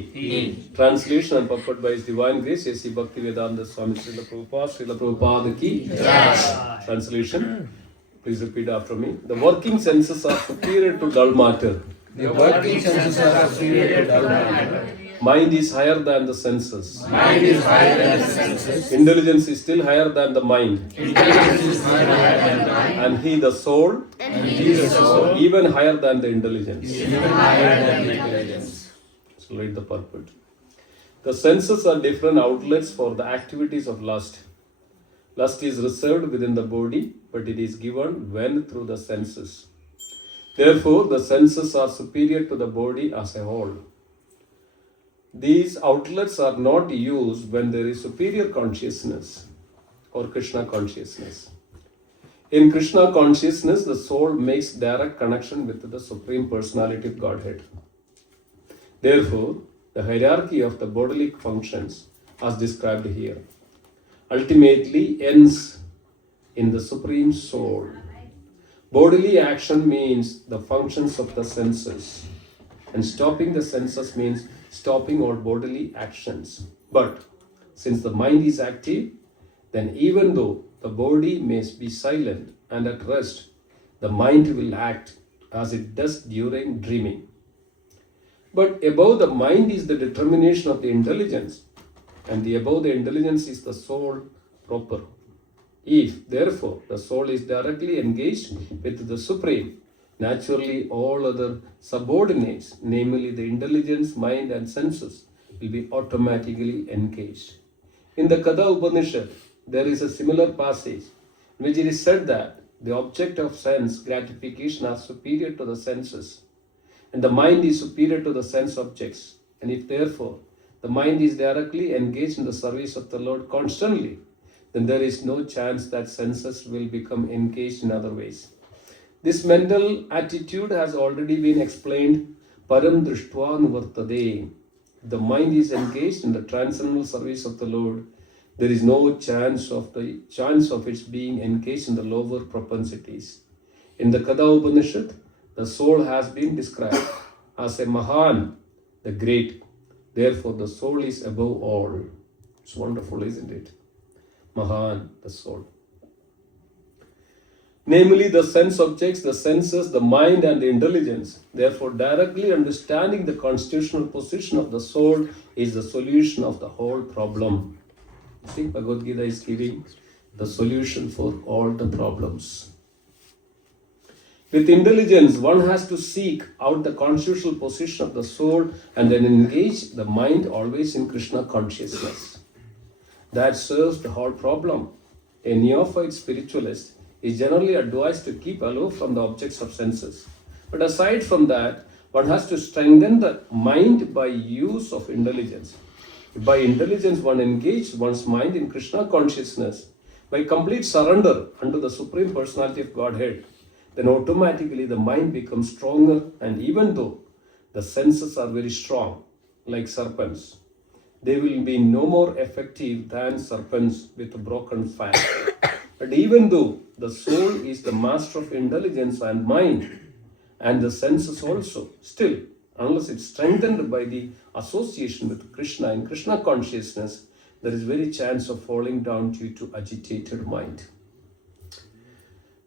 Translation and purport by His Divine Grace, A.C. Bhaktivedanta Swami Srila Prabhupada ki. Translation. Please repeat after me. The working senses are superior to dull matter. Mind is higher than the senses. Intelligence is still higher than the mind. And he, the soul, even higher than the intelligence. So read the purport. The senses are different outlets for the activities of lust. Lust is reserved within the body, but it is given when through the senses. Therefore, the senses are superior to the body as a whole. These outlets are not used when there is superior consciousness or Krishna consciousness. In Krishna consciousness, the soul makes direct connection with the Supreme Personality of Godhead. Therefore, the hierarchy of the bodily functions, as described here, ultimately ends in the Supreme Soul. Bodily action means the functions of the senses, and stopping the senses means stopping all bodily actions. But since the mind is active, then even though the body may be silent and at rest, the mind will act as it does during dreaming. But above the mind is the determination of the intelligence, and the above the intelligence is the soul proper. If, therefore, the soul is directly engaged with the Supreme, naturally all other subordinates, namely the intelligence, mind and senses, will be automatically engaged. In the Kada Upanishad, there is a similar passage in which it is said that the object of sense gratification are superior to the senses, and the mind is superior to the sense objects. And if therefore the mind is directly engaged in the service of the Lord constantly, then there is no chance that senses will become engaged in other ways. This mental attitude has already been explained. Param drishtva nuvartade. If the mind is engaged in the transcendental service of the Lord, there is no chance of its being engaged in the lower propensities. In the Kada Upanishad, the soul has been described as a Mahan, the great. Therefore, the soul is above all. It's wonderful, isn't it? Mahan, the soul. Namely, the sense objects, the senses, the mind, and the intelligence. Therefore, directly understanding the constitutional position of the soul is the solution of the whole problem. See, Bhagavad Gita is giving the solution for all the problems. With intelligence, one has to seek out the constitutional position of the soul and then engage the mind always in Krishna consciousness. That serves the whole problem. A neophyte spiritualist is generally advised to keep aloof from the objects of senses. But aside from that, one has to strengthen the mind by use of intelligence. By intelligence, one engages one's mind in Krishna consciousness by complete surrender unto the Supreme Personality of Godhead. Then automatically the mind becomes stronger, and even though the senses are very strong, like serpents, they will be no more effective than serpents with a broken fan. But even though the soul is the master of intelligence and mind, and the senses also, still, unless it's strengthened by the association with Krishna and Krishna consciousness, there is very chance of falling down due to agitated mind.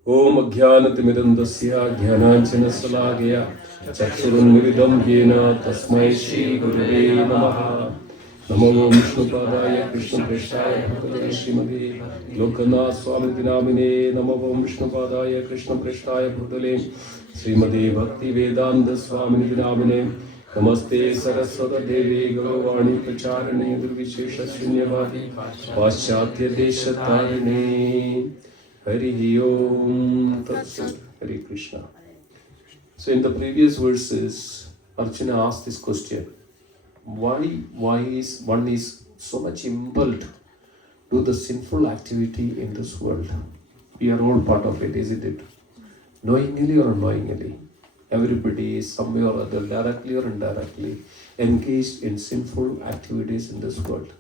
Om Ajnanatimidandasya Jnananjana Salagaya Chakshurunmilidam Yena Tasmai Shri Gurave Namaha. Namo Vishnupadaya Krishna Prestaya Bhagavate Srimade Lokanath Swami Dinamine. Namo Vishnupadaya Krishna Prestaya Bhagavate Srimade Bhakti Vedanta Swami Dinamine. Namaste Saraswata Devi Gauravani Pracharane Durvishesha Shunyavadi Paschatya Deshatarane. Hari Om Tat Sat. Hare Krishna. So in the previous verses, Arjuna asked this question: Why is one so much impelled to the sinful activity in this world? We are all part of it, isn't it? Knowingly or unknowingly, everybody is somewhere or other, directly or indirectly, engaged in sinful activities in this world.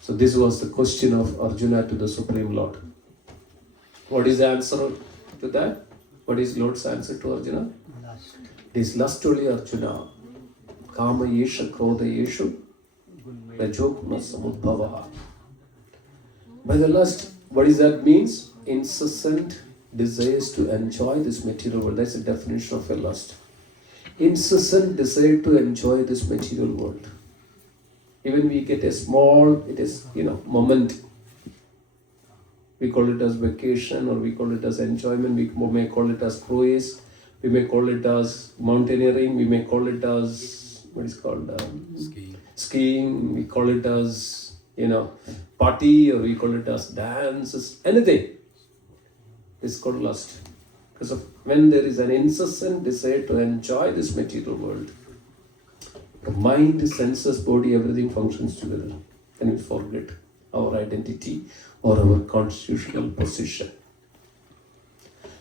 So this was the question of Arjuna to the Supreme Lord. What is the answer to that? What is Lord's answer to Arjuna? It is lust only, Arjuna. Kama yesha krodha yeshu rajoguna samudbhavaha. By the lust, what does that means? Incessant desires to enjoy this material world. That's the definition of a lust. Incessant desire to enjoy this material world. Even we get a small, moment. We call it as vacation, or we call it as enjoyment. We may call it as cruise. We may call it as mountaineering. We may call it as skiing. We call it as party, or we call it as dances. Anything is called lust. Because when there is an incessant desire to enjoy this material world, the mind, senses, body, everything functions together, and we forget our identity or our constitutional position.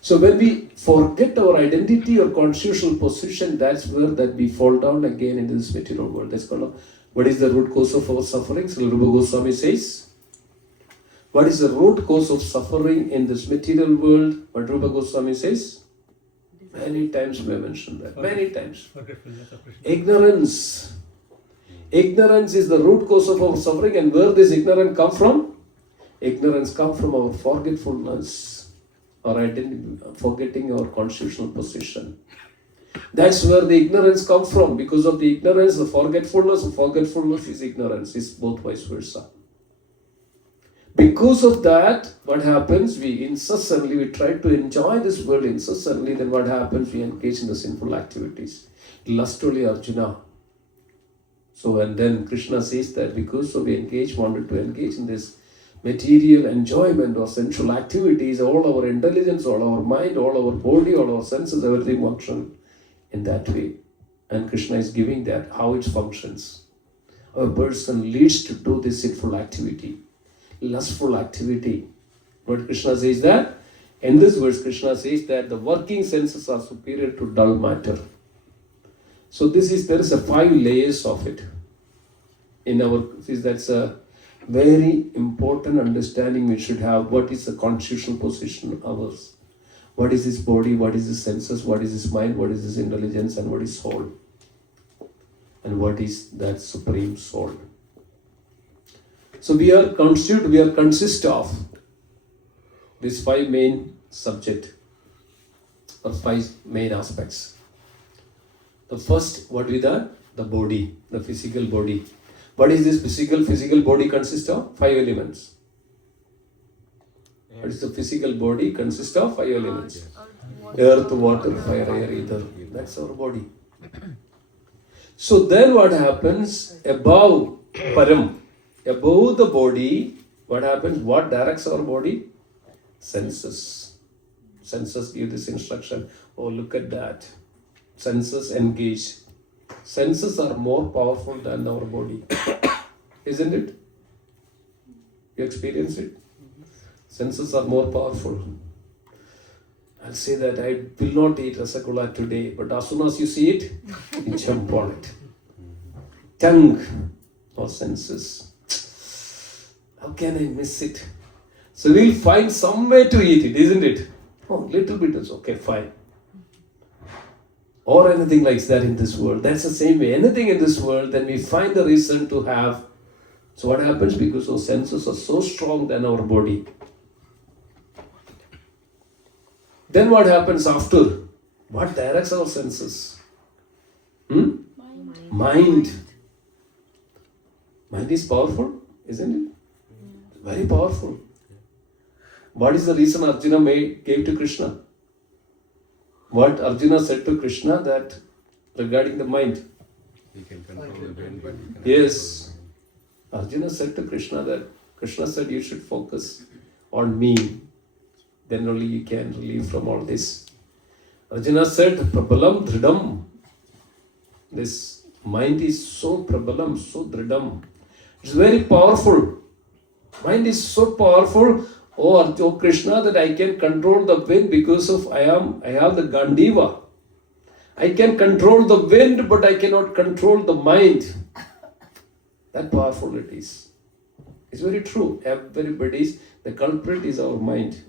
So when we forget our identity or constitutional position, that's where that we fall down again into this material world. That's called, what is the root cause of our suffering? So Rupa Goswami says, what is the root cause of suffering in this material world? What Rupa Goswami says? Many times we have mentioned that. Many times. Ignorance. Ignorance is the root cause of our suffering. And where does ignorance come from? Ignorance comes from our forgetfulness, our identity, forgetting our constitutional position. That's where the ignorance comes from. Because of the ignorance, the forgetfulness is ignorance. It's both vice versa. Because of that, what happens? We try to enjoy this world incessantly. Then what happens? We engage in the sinful activities. Lust only, Arjuna. So, and then Krishna says that because we wanted to engage in this material enjoyment or sensual activities, all our intelligence, all our mind, all our body, all our senses, everything function in that way. And Krishna is giving that, how it functions. A person leads to do this sinful activity, lustful activity. What Krishna says that? In this verse, Krishna says that the working senses are superior to dull matter. So there is a 5 layers of it. That's a very important understanding we should have. What is the constitutional position of ours? What is this body? What is this senses? What is this mind? What is this intelligence? And what is soul? And what is that supreme soul? So we consist of these 5 main subject or 5 main aspects. The first, what is that? The body, the physical body. What is this physical body consist of? 5 elements. What is the physical body consist of? 5 elements. Earth, water, fire, air, ether. That's our body. So then what happens? Above Param, above the body, what happens? What directs our body? Senses. Senses give this instruction. Oh, look at that. Senses engage. Senses are more powerful than our body. Isn't it? You experience it? Senses are more powerful. I'll say that I will not eat rasagola today, but as soon as you see it, you jump on it. Tongue or senses. How can I miss it? So we'll find some way to eat it, isn't it? Oh, little bit is okay, fine. Or anything like that in this world. That's the same way. Anything in this world, then we find the reason to have. So what happens? Because our senses are so strong than our body. Then what happens after? What directs our senses? Mind. Mind is powerful, isn't it? Very powerful. What is the reason Arjuna gave to Krishna? What Arjuna said to Krishna that regarding the mind? He can control the wind, but he cannot Yes. Arjuna said to Krishna that Krishna said you should focus on me. Then only you can relieve from all this. Arjuna said, Prabalam Dridam. This mind is so prabalam, so dridam. It's very powerful. Mind is so powerful, oh Krishna, that I can control the wind because of I have the Gandiva. I can control the wind, but I cannot control the mind. That powerful it is. It's very true. The culprit is our mind.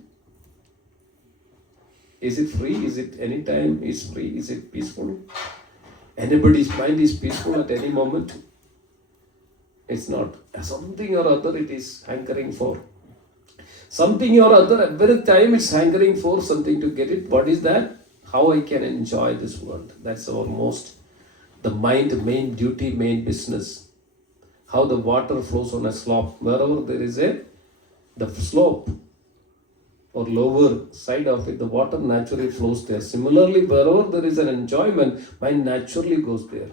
Is it free? Is it any time is free? Is it peaceful? Anybody's mind is peaceful at any moment. It's not. Something or other it is hankering for. Something or other, every time it's hankering for something to get it. What is that? How I can enjoy this world. That's our the mind, main duty, main business. How the water flows on a slope. Wherever there is the slope or lower side of it, the water naturally flows there. Similarly, wherever there is an enjoyment, mind naturally goes there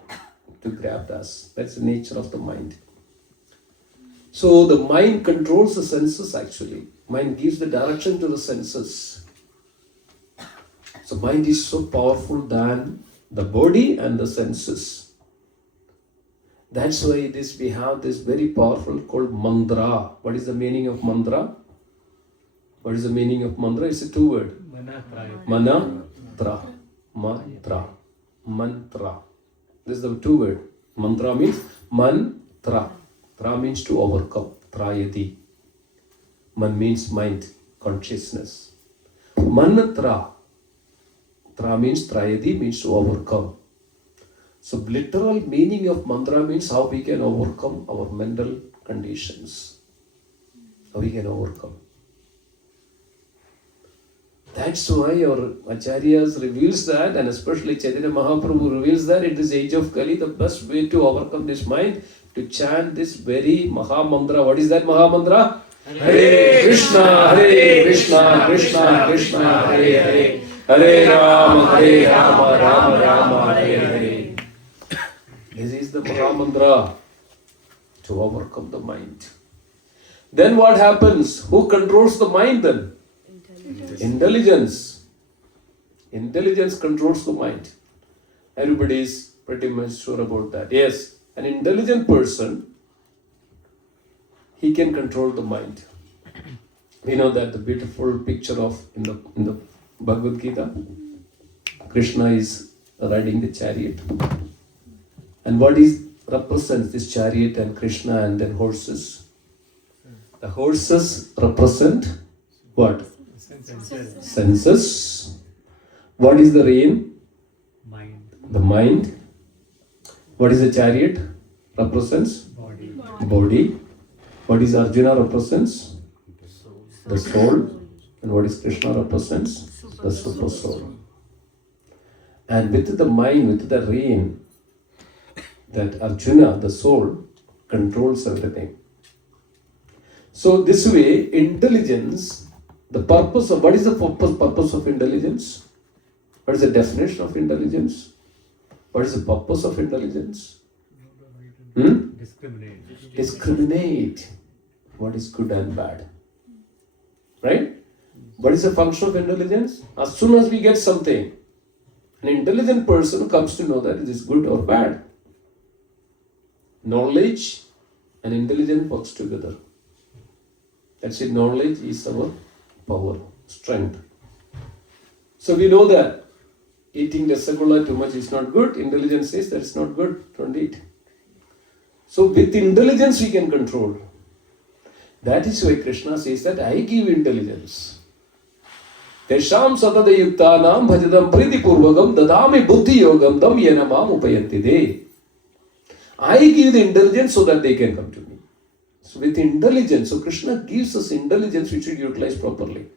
to grab us. That's the nature of the mind. So the mind controls the senses actually. Mind gives the direction to the senses. So mind is so powerful than the body and the senses. That's why we have this very powerful called mantra. What is the meaning of mantra? What is the meaning of mantra? It's a 2-word. Manatra. Mantra. Mantra. This is the 2-word. Mantra means mantra. Tra means to overcome. Trayati. Man means mind, consciousness. Mantra. Tra means trayati, means to overcome. So literal meaning of mantra means how we can overcome our mental conditions. How we can overcome. That's why our Acharyas reveals that, and especially Chaitanya Mahaprabhu reveals that it is age of Kali, the best way to overcome this mind, to chant this very Maha Mantra. What is that Maha Mantra? Hare Krishna, Krishna Krishna, Hare Hare, Hare Rama, Rama Hare Hare. This is the Maha Mantra to overcome the mind. Then what happens? Who controls the mind then? Intelligence. Intelligence controls the mind. Everybody is pretty much sure about that. Yes, an intelligent person, he can control the mind. We know that the beautiful picture of in the Bhagavad Gita, Krishna is riding the chariot. And what represents this chariot and Krishna and then horses? The horses represent what? Senses. What is the rein? The mind. What is the chariot? Represents? Body. What is Arjuna represents? The soul. And what is Krishna represents? The super soul. And with the mind, with the rein, that Arjuna, the soul, controls everything. So this way, intelligence, the purpose of, what is the purpose of intelligence? What is the definition of intelligence? What is the purpose of intelligence? Discriminate what is good and bad. Right? What is the function of intelligence? As soon as we get something, an intelligent person comes to know that it is good or bad. Knowledge and intelligence works together. That's it. Knowledge is our power, strength. So we know that eating rasgulla too much is not good. Intelligence says that it's not good. Don't eat. So with intelligence we can control. That is why Krishna says that I give intelligence. Tesham satada yuktanam bhajadam priti purvagam dadami buddhi yogam dam yenamam upayanti de. I give the intelligence so that they can come to me. So with intelligence, so Krishna gives us intelligence which we utilize properly.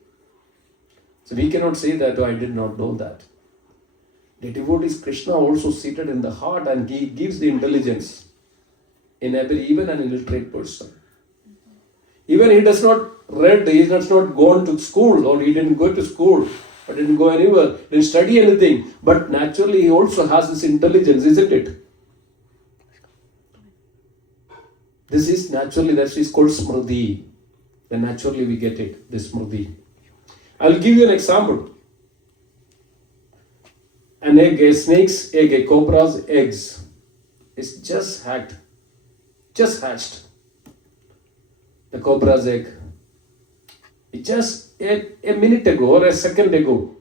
So we cannot say that, oh, I did not know that. The devotee is Krishna also seated in the heart, and he gives the intelligence in even an illiterate person. Even he does not read, he has not gone to school, or he didn't go to school, or didn't go anywhere, didn't study anything, but naturally he also has this intelligence, isn't it? This is naturally, that is called smriti. Then naturally we get it, this smriti. I'll give you an example. An egg, a snake's egg, a cobra's eggs is just hatched. The cobra's egg. It just a minute ago or a second ago,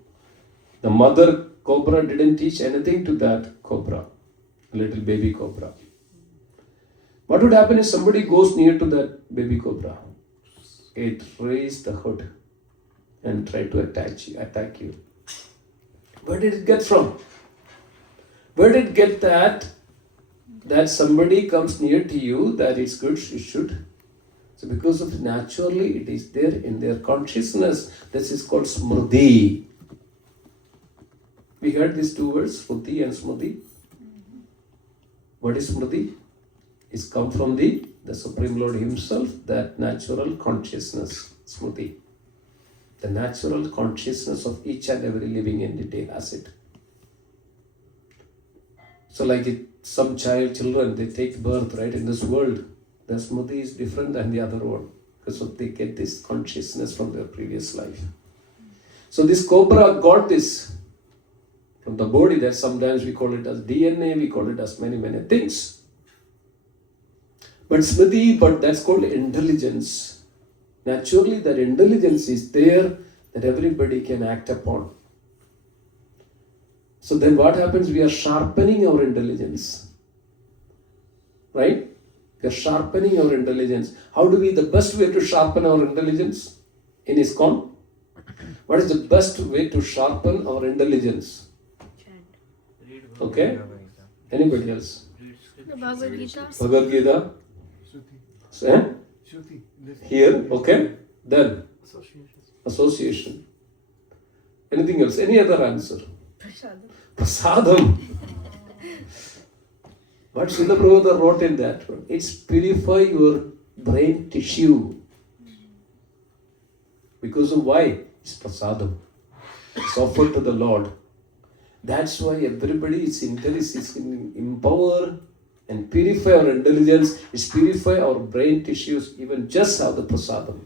the mother cobra didn't teach anything to that cobra, little baby cobra. What would happen if somebody goes near to that baby cobra? It raised the hood and tried to attack you. Where did it get from? Where did it get that somebody comes near to you, that it's good, you should? So because of naturally it is there in their consciousness. This is called smriti. We heard these two words, smriti and smriti. What is smriti? It's come from the Supreme Lord Himself, that natural consciousness, smriti. The natural consciousness of each and every living entity has it. So like some children, they take birth, right, in this world. The smriti is different than the other one, because they get this consciousness from their previous life. So this cobra got this from the body. That sometimes we call it as DNA, we call it as many, many things. But smriti, but that's called intelligence. Naturally, that intelligence is there that everybody can act upon. So then what happens? We are sharpening our intelligence. Right? We are sharpening our intelligence. How do we, the best way to sharpen our intelligence in ISKCON? What is the best way to sharpen our intelligence? Okay? Anybody else? The Bhagavad Gita. Bhagavad Gita? Here, okay? Then? Association. Anything else? Any other answer? Prasadam. What Srila Prabhupada wrote in that one? It's purify your brain tissue. Because of why? It's prasadam. It's offered to the Lord. That's why everybody is empower and purify our intelligence, is purify our brain tissues, even just have the prasadam.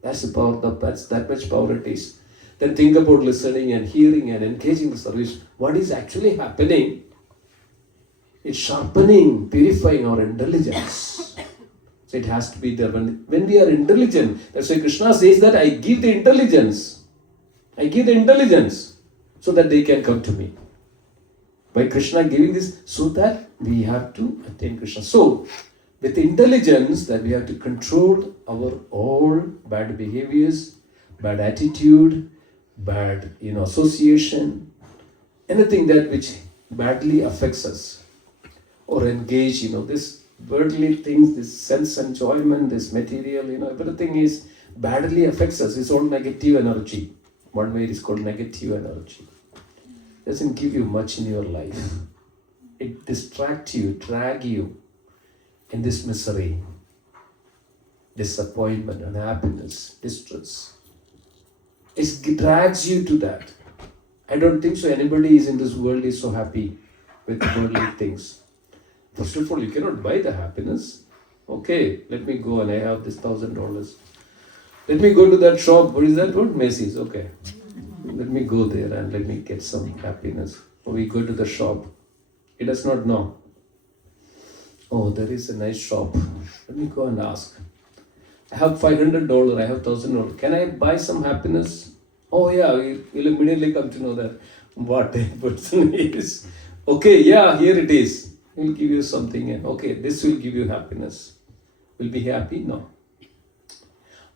That's the power, that's that much power it is. Then think about listening and hearing and engaging the service. What is actually happening? It's sharpening, purifying our intelligence. So it has to be there. When we are intelligent, that's why Krishna says that I give the intelligence. I give the intelligence so that they can come to me. By Krishna giving this, so that we have to attain Krishna. So, with intelligence, that we have to control our all bad behaviors, bad attitude, bad association, anything that which badly affects us, or engage, this worldly things, this sense enjoyment, this material, everything is badly affects us. It's all negative energy. One way it is called negative energy. Doesn't give you much in your life. It distracts you, drag you in this misery, disappointment, unhappiness, distress. It drags you to that. I don't think so anybody is in this world is so happy with worldly things. First of all, you cannot buy the happiness. Okay, let me go and I have this $1,000. Let me go to that shop. What is that word? Macy's. Okay. Let me go there and let me get some happiness. Or we go to the shop. He does not know. Oh, there is a nice shop. Let me go and ask. I have $500. I have $1,000. Can I buy some happiness? Oh yeah, you'll immediately come to know that what a person is. Okay, yeah, here it is. He'll give you something. Okay, this will give you happiness. Will be happy? No.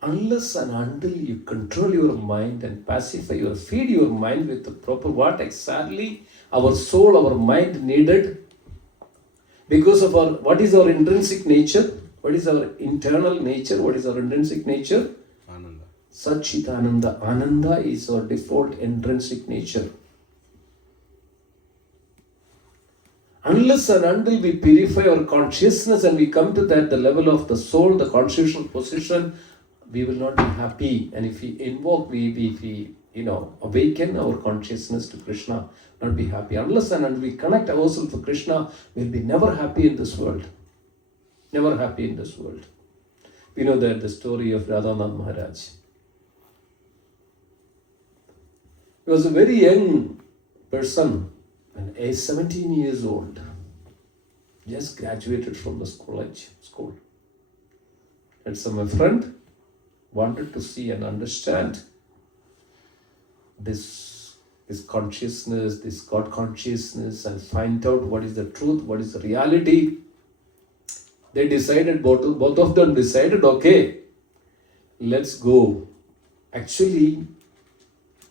Unless and until you control your mind and pacify or feed your mind with the proper what exactly our soul, our mind needed, because of what is our intrinsic nature, what is our internal nature, what is our intrinsic nature? Ananda. Satchitananda. Ananda is our default intrinsic nature. Unless and until we purify our consciousness and we come to that, the level of the soul, the constitutional position, we will not be happy. And if we invoke, if we awaken our consciousness to Krishna, not be happy. Unless and until we connect ourselves to Krishna, we'll be never happy in this world. Never happy in this world. We know that the story of Radhanath Maharaj. He was a very young person, and age 17 years old. Just graduated from the school. And so my friend wanted to see and understand this consciousness, this God consciousness, and find out what is the truth, what is the reality. They decided, both of them decided, okay, let's go. Actually,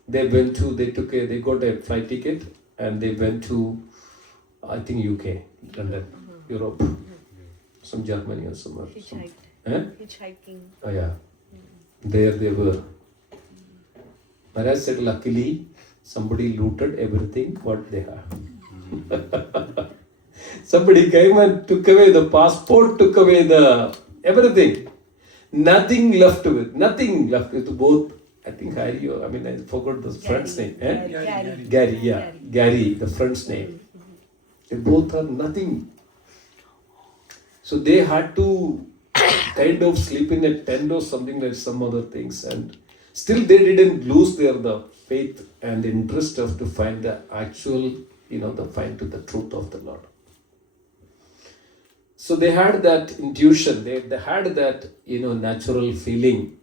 they got a flight ticket and they went to, I think, UK, London, Europe, some Germany or somewhere. Hitchhiking. Oh yeah, there they were. Maharaj said, luckily, somebody looted everything what they have. Somebody came and took away the passport, took away the everything. Nothing left with both. I think I forgot the friend's name. Gary, the friend's name. They both are nothing. So they had to kind of sleep in a tent or something like some other things, and still they didn't lose the faith and the interest of to find the actual, find to the truth of the Lord. So they had that intuition, they had that, natural feeling.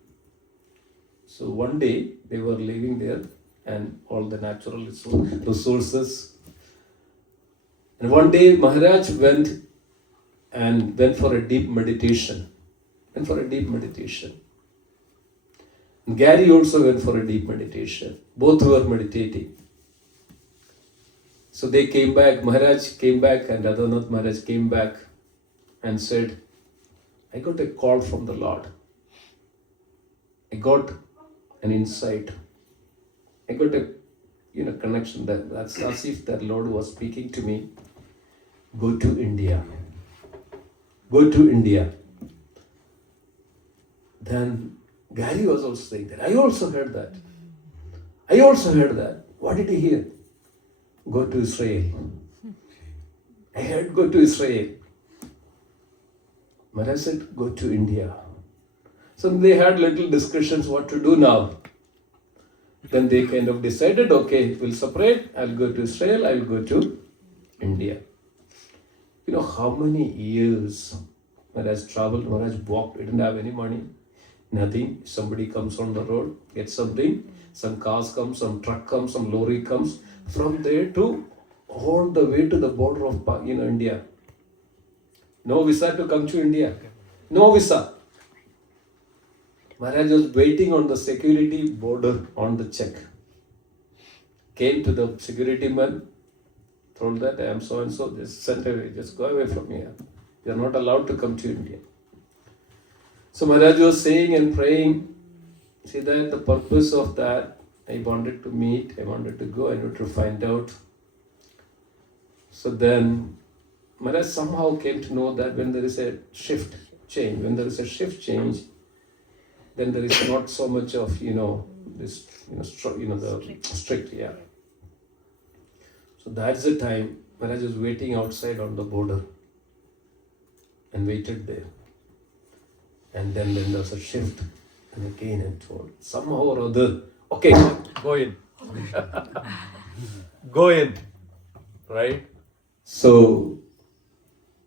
So one day they were living there and all the natural resources. And one day Maharaj went for a deep meditation. And Gary also went for a deep meditation. Both were meditating. So they came back, Maharaj came back and Radhanath Maharaj came back and said, I got a call from the Lord. I got an insight. I got a connection that's as if that Lord was speaking to me. Go to India. Then Gary was also saying that. I also heard that. What did he hear? Go to Israel. I heard go to Israel. Maharaj said, go to India. So they had little discussions what to do now. Then they kind of decided, okay, we'll separate. I'll go to Israel, I'll go to India. You know how many years Maharaj traveled, Maharaj walked, he didn't have any money, nothing. Somebody comes on the road, gets something, some cars come, some truck comes, some lorry comes. From there to all the way to the border of India. No visa to come to India. No visa. Maharaj was waiting on the security border on the check. Came to the security man, told that I am so and so, just sent away, just go away from here. You are not allowed to come to India. So Maharaj was saying and praying, see that the purpose of that, I wanted to meet, I wanted to go, I wanted to find out. So then Maharaj somehow came to know that when there is a shift change, then there is not so much of, this, the strict, yeah. So that's the time Maharaj was waiting outside on the border and waited there. And then there was a shift and again and told, somehow or other, okay, go in. Go in. Right? So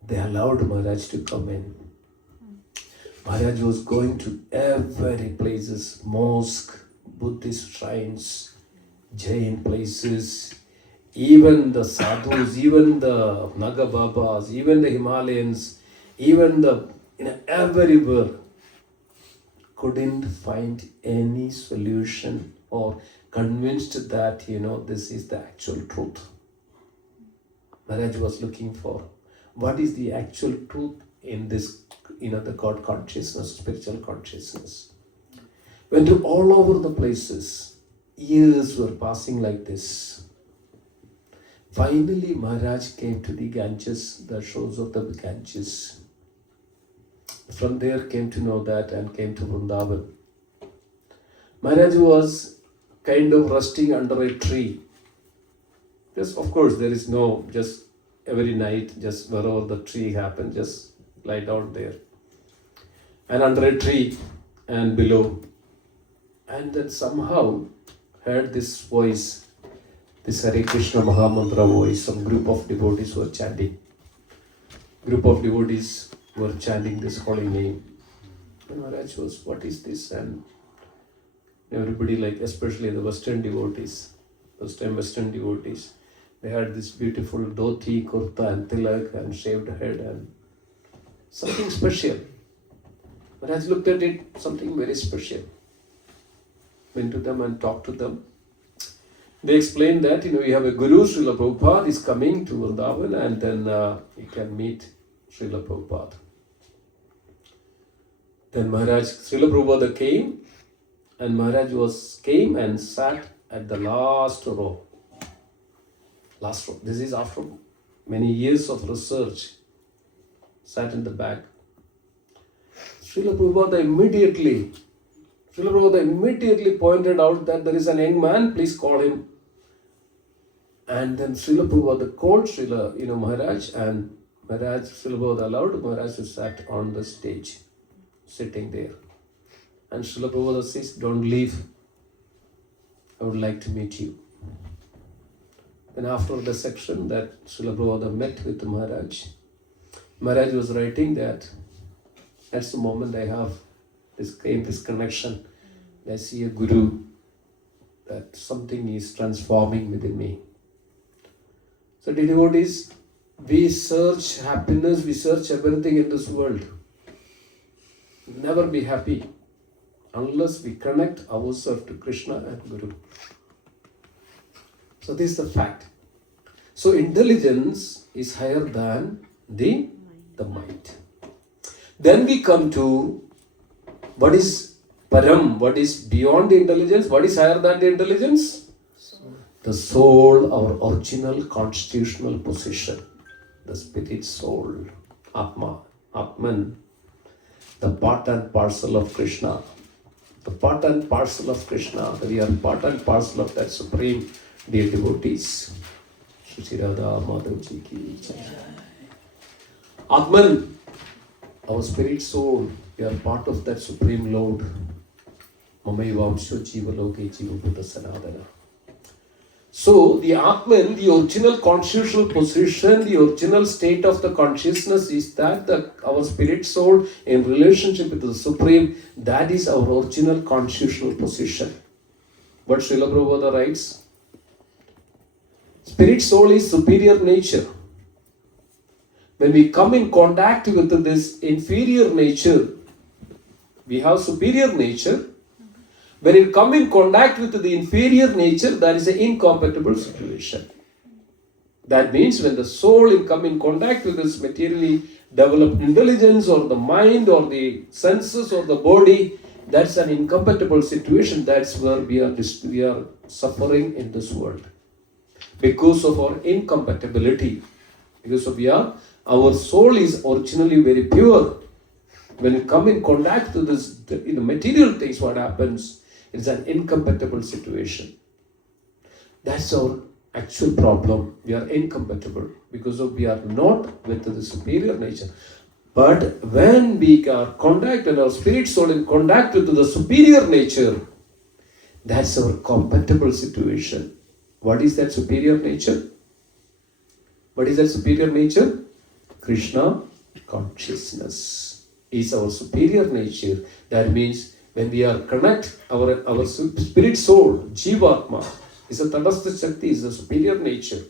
they allowed Maharaj to come in. Maharaj was going to every places, mosque, Buddhist shrines, Jain places, even the sadhus, even the Naga Babas, even the Himalayans, even the everywhere. Couldn't find any solution or convinced that, this is the actual truth. Maharaj was looking for what is the actual truth in this, the God consciousness, spiritual consciousness. Went to all over the places. Years were passing like this. Finally, Maharaj came to the Ganges, the shores of the Ganges. From there came to know that and came to Vrindavan. Maharaj was kind of resting under a tree. Just, of course, there is no, just every night, just wherever the tree happened, just lie down there. And under a tree and below. And then somehow heard this voice, this Hare Krishna Mahamantra voice. Some group of devotees were chanting. Group of devotees were chanting this holy name. And Maharaj was, what is this? And everybody, like especially the Western devotees, Western devotees, they had this beautiful dhoti, kurta and tilak and shaved head and something special. Maharaj looked at it, something very special. Went to them and talked to them. They explained that, we have a Guru, Srila Prabhupada is coming to Vrindavan and then you can meet Srila Prabhupada. Then Srila Prabhupada came and Maharaj came and sat at the last row. Last row. This is after many years of research. Sat in the back. Srila Prabhupada immediately pointed out that there is an young man, please call him. And then Srila Prabhupada called Maharaj, and Srila Prabhupada allowed Maharaj to sat on the stage, sitting there. And Srila Prabhupada says, don't leave. I would like to meet you. And after the section that Srila Prabhupada met with Maharaj, Maharaj was writing that that's the moment I have this connection. I see a Guru, that something is transforming within me. So devotees, we search happiness, we search everything in this world. Never be happy unless we connect ourselves to Krishna and Guru. So this is the fact. So intelligence is higher than the mind. Then we come to what is Param, what is beyond the intelligence, what is higher than the intelligence? The soul, our original constitutional position, the spirit soul, Atma, Atman, the part and parcel of Krishna. The part and parcel of Krishna, we are part and parcel of that supreme dear devotees. Shri Radha Madhavji ki jai. Atman, our spirit soul, we are part of that supreme Lord. Mamaiva Amsho Jiva Loke Jiva Buddha Sanadana. So the Atman, the original constitutional position, the original state of the consciousness is that our spirit soul in relationship with the Supreme, that is our original constitutional position. What Srila Prabhupada writes? Spirit soul is superior nature. When we come in contact with this inferior nature, we have superior nature. When it come in contact with the inferior nature, that is an incompatible situation. That means when the soul come in contact with this materially developed intelligence or the mind or the senses or the body, that's an incompatible situation. That's where we are suffering in this world. Because of our incompatibility. Because of our soul is originally very pure. When it come in contact with this material things, what happens? It's an incompatible situation. That's our actual problem. We are incompatible because we are not with the superior nature. But when we are contact and our spirit soul in contact with the superior nature, that's our compatible situation. What is that superior nature? What is that superior nature? Krishna consciousness is our superior nature. That means when we are connect, our spirit soul, Jivatma, is a Tadastha Shakti, is a superior nature.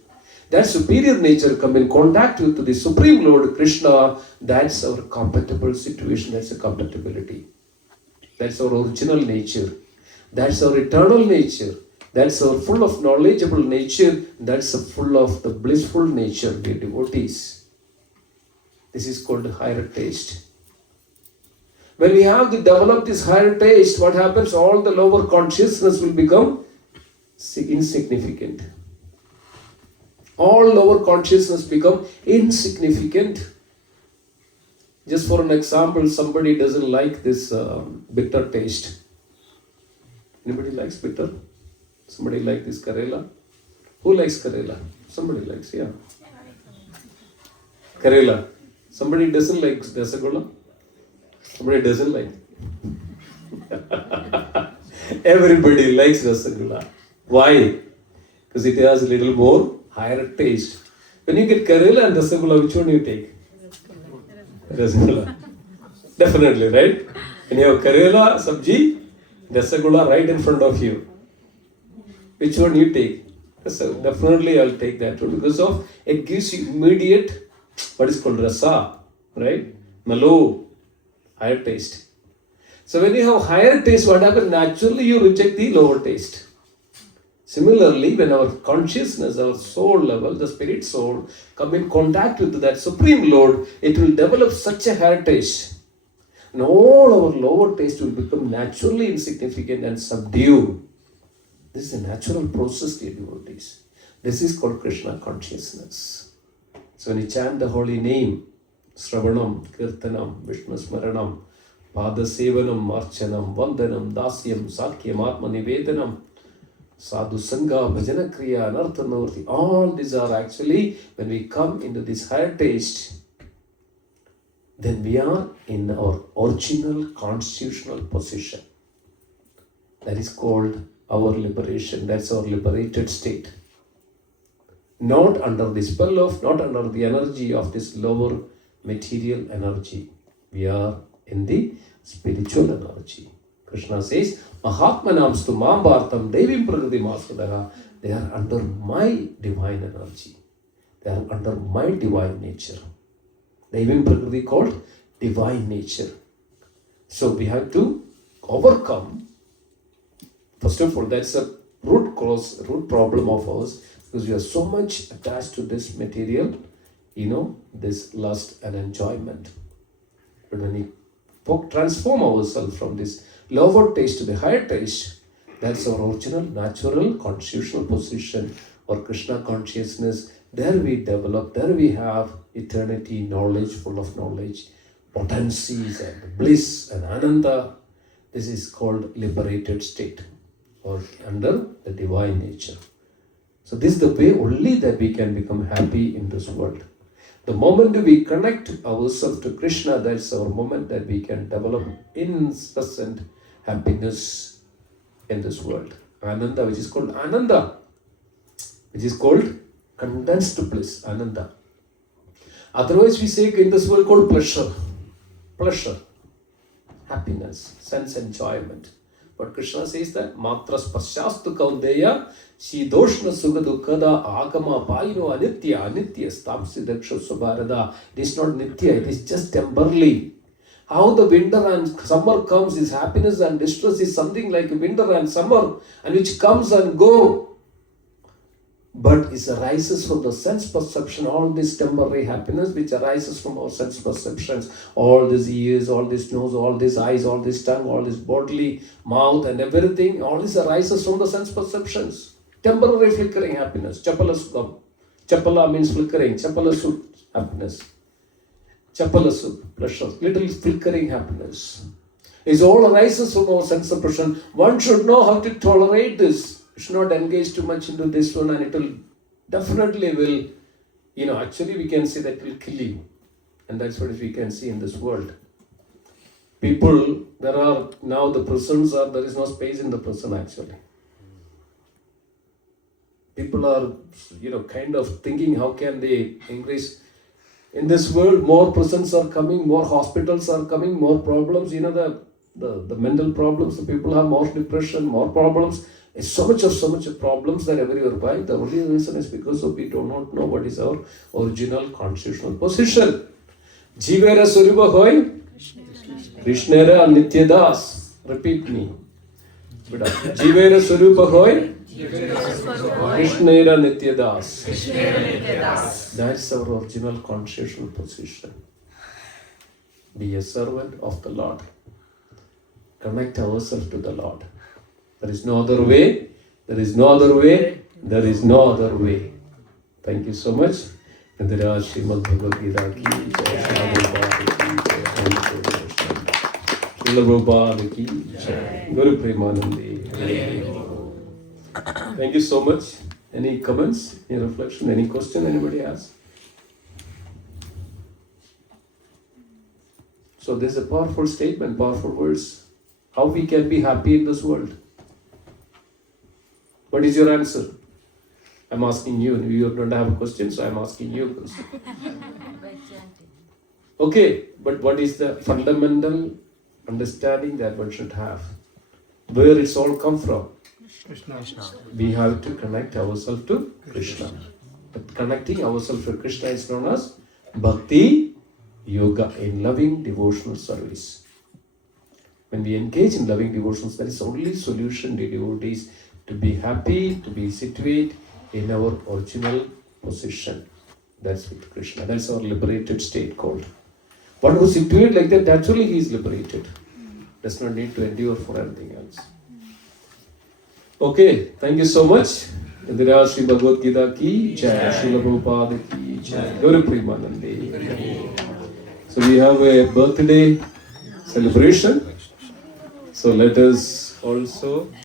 That superior nature come in contact with the Supreme Lord Krishna, that's our compatible situation, that's a compatibility. That's our original nature. That's our eternal nature. That's our full of knowledgeable nature. That's a full of the blissful nature, dear devotees. This is called higher taste. When we have to develop this higher taste, what happens? All the lower consciousness will become insignificant. All lower consciousness become insignificant. Just for an example, somebody doesn't like this bitter taste. Anybody likes bitter? Somebody like this Karela? Who likes Karela? Somebody likes, yeah. Karela. Somebody doesn't like Rasagula? Somebody doesn't like. Everybody likes Rasagula. Why? Because it has a little more higher taste. When you get Karela and Rasagula, which one you take? Rasagula. Definitely, right? When you have Karela, sabji, Rasagula right in front of you. Which one you take? So definitely I'll take that one because of it gives you immediate what is called rasa, right? Mellow, higher taste. So when you have higher taste, what happens? Naturally you reject the lower taste. Similarly, when our consciousness, our soul level, the spirit soul, come in contact with that Supreme Lord, it will develop such a higher taste. And all our lower taste will become naturally insignificant and subdued. This is a natural process, dear devotees. This is called Krishna consciousness. So when you chant the holy name, Sravanam, Kirtanam, Vishnu Smaranam, Pada Sevanam, Archanam, Vandanam, Dasyam, Sakyam, Atma Nivedanam, Sadhu Sangha, Bhajana Kriya, Anartha Nurti, all these are actually, when we come into this higher taste, then we are in our original constitutional position. That is called our liberation. That's our liberated state. Not under the spell of, not under the energy of this lower material energy. We are in the spiritual energy. Krishna says, Mahatmanamstu Mambhartam Devim Prakriti Masadaha. They are under my divine energy. They are under my divine nature. Devim Prakriti called divine nature. So we have to overcome. First of all, that's a root problem of ours, because we are so much attached to this material, this lust and enjoyment. But when we transform ourselves from this lower taste to the higher taste, that's our original, natural, constitutional position or Krishna consciousness. There we develop, there we have eternity, knowledge, full of knowledge, potencies and bliss and ananda. This is called liberated state, or under the divine nature. So this is the way only that we can become happy in this world. The moment we connect ourselves to Krishna, that's our moment that we can develop incessant happiness in this world. Ananda, which is called Ananda, which is called condensed bliss, Ananda. Otherwise we say in this world called pleasure, happiness, sense enjoyment. But Krishna says that matras pasyastu kaundeya shidoshna sukha dukkada agama paino anitya stamsi daksha subharada. It is not nitya, it is just temporarily. How the winter and summer comes, is happiness and distress is something like winter and summer, and which comes and go. But it arises from the sense perception, all this temporary happiness which arises from our sense perceptions, all these ears, all this nose, all these eyes, all this tongue, all this bodily mouth and everything, all this arises from the sense perceptions. Temporary flickering happiness. Chapala sukam. Chapala means flickering. Chapala sut, happiness. Chapala sut, pleasure. Little flickering happiness. It all arises from our sense perception. One should know how to tolerate this. Should not engage too much into this one, and it will definitely actually we can say that it will kill you. And that's what we can see in this world. People, there are now the prisons there is no space in the prison actually. People are, kind of thinking how can they increase. In this world, more prisons are coming, more hospitals are coming, more problems, the mental problems, the people have more depression, more problems. It's so much of problems that everywhere by. The only reason is because we do not know what is our original constitutional position. Jivera Suruba Hoy, Krishnera Nityadas. Repeat me. Jivera Suruba Hoy, Krishnera Nityadas. That's our original constitutional position. be a servant of the Lord. Connect ourselves to the Lord. There is no other way. There is no other way. There is no other way. Thank you so much. Indira Srimad Bhagavad Gita ki jai. Srila Prabhupada ki jai. Guru Premanandi. Thank you so much. Any comments, any reflection, any question anybody has? So this is a powerful statement, powerful words. How we can be happy in this world? What is your answer? I'm asking you. You don't have a question, so I'm asking you a question. By chanting. Okay, but what is the fundamental understanding that one should have? Where it's all come from? Krishna. We have to connect ourselves to Krishna. But connecting ourselves to Krishna is known as Bhakti Yoga, in loving devotional service. When we engage in loving devotions, that is the only solution to devotees to be happy, to be situated in our original position. That's with Krishna. That's our liberated state called. One who is situated like that, naturally he is liberated. Does not need to endure for anything else. Okay, thank you so much. Indira Sri Bhagavad Gita ki jai. Srila Prabhupada ki jai. Guru Premanandi. So we have a birthday celebration. So let us also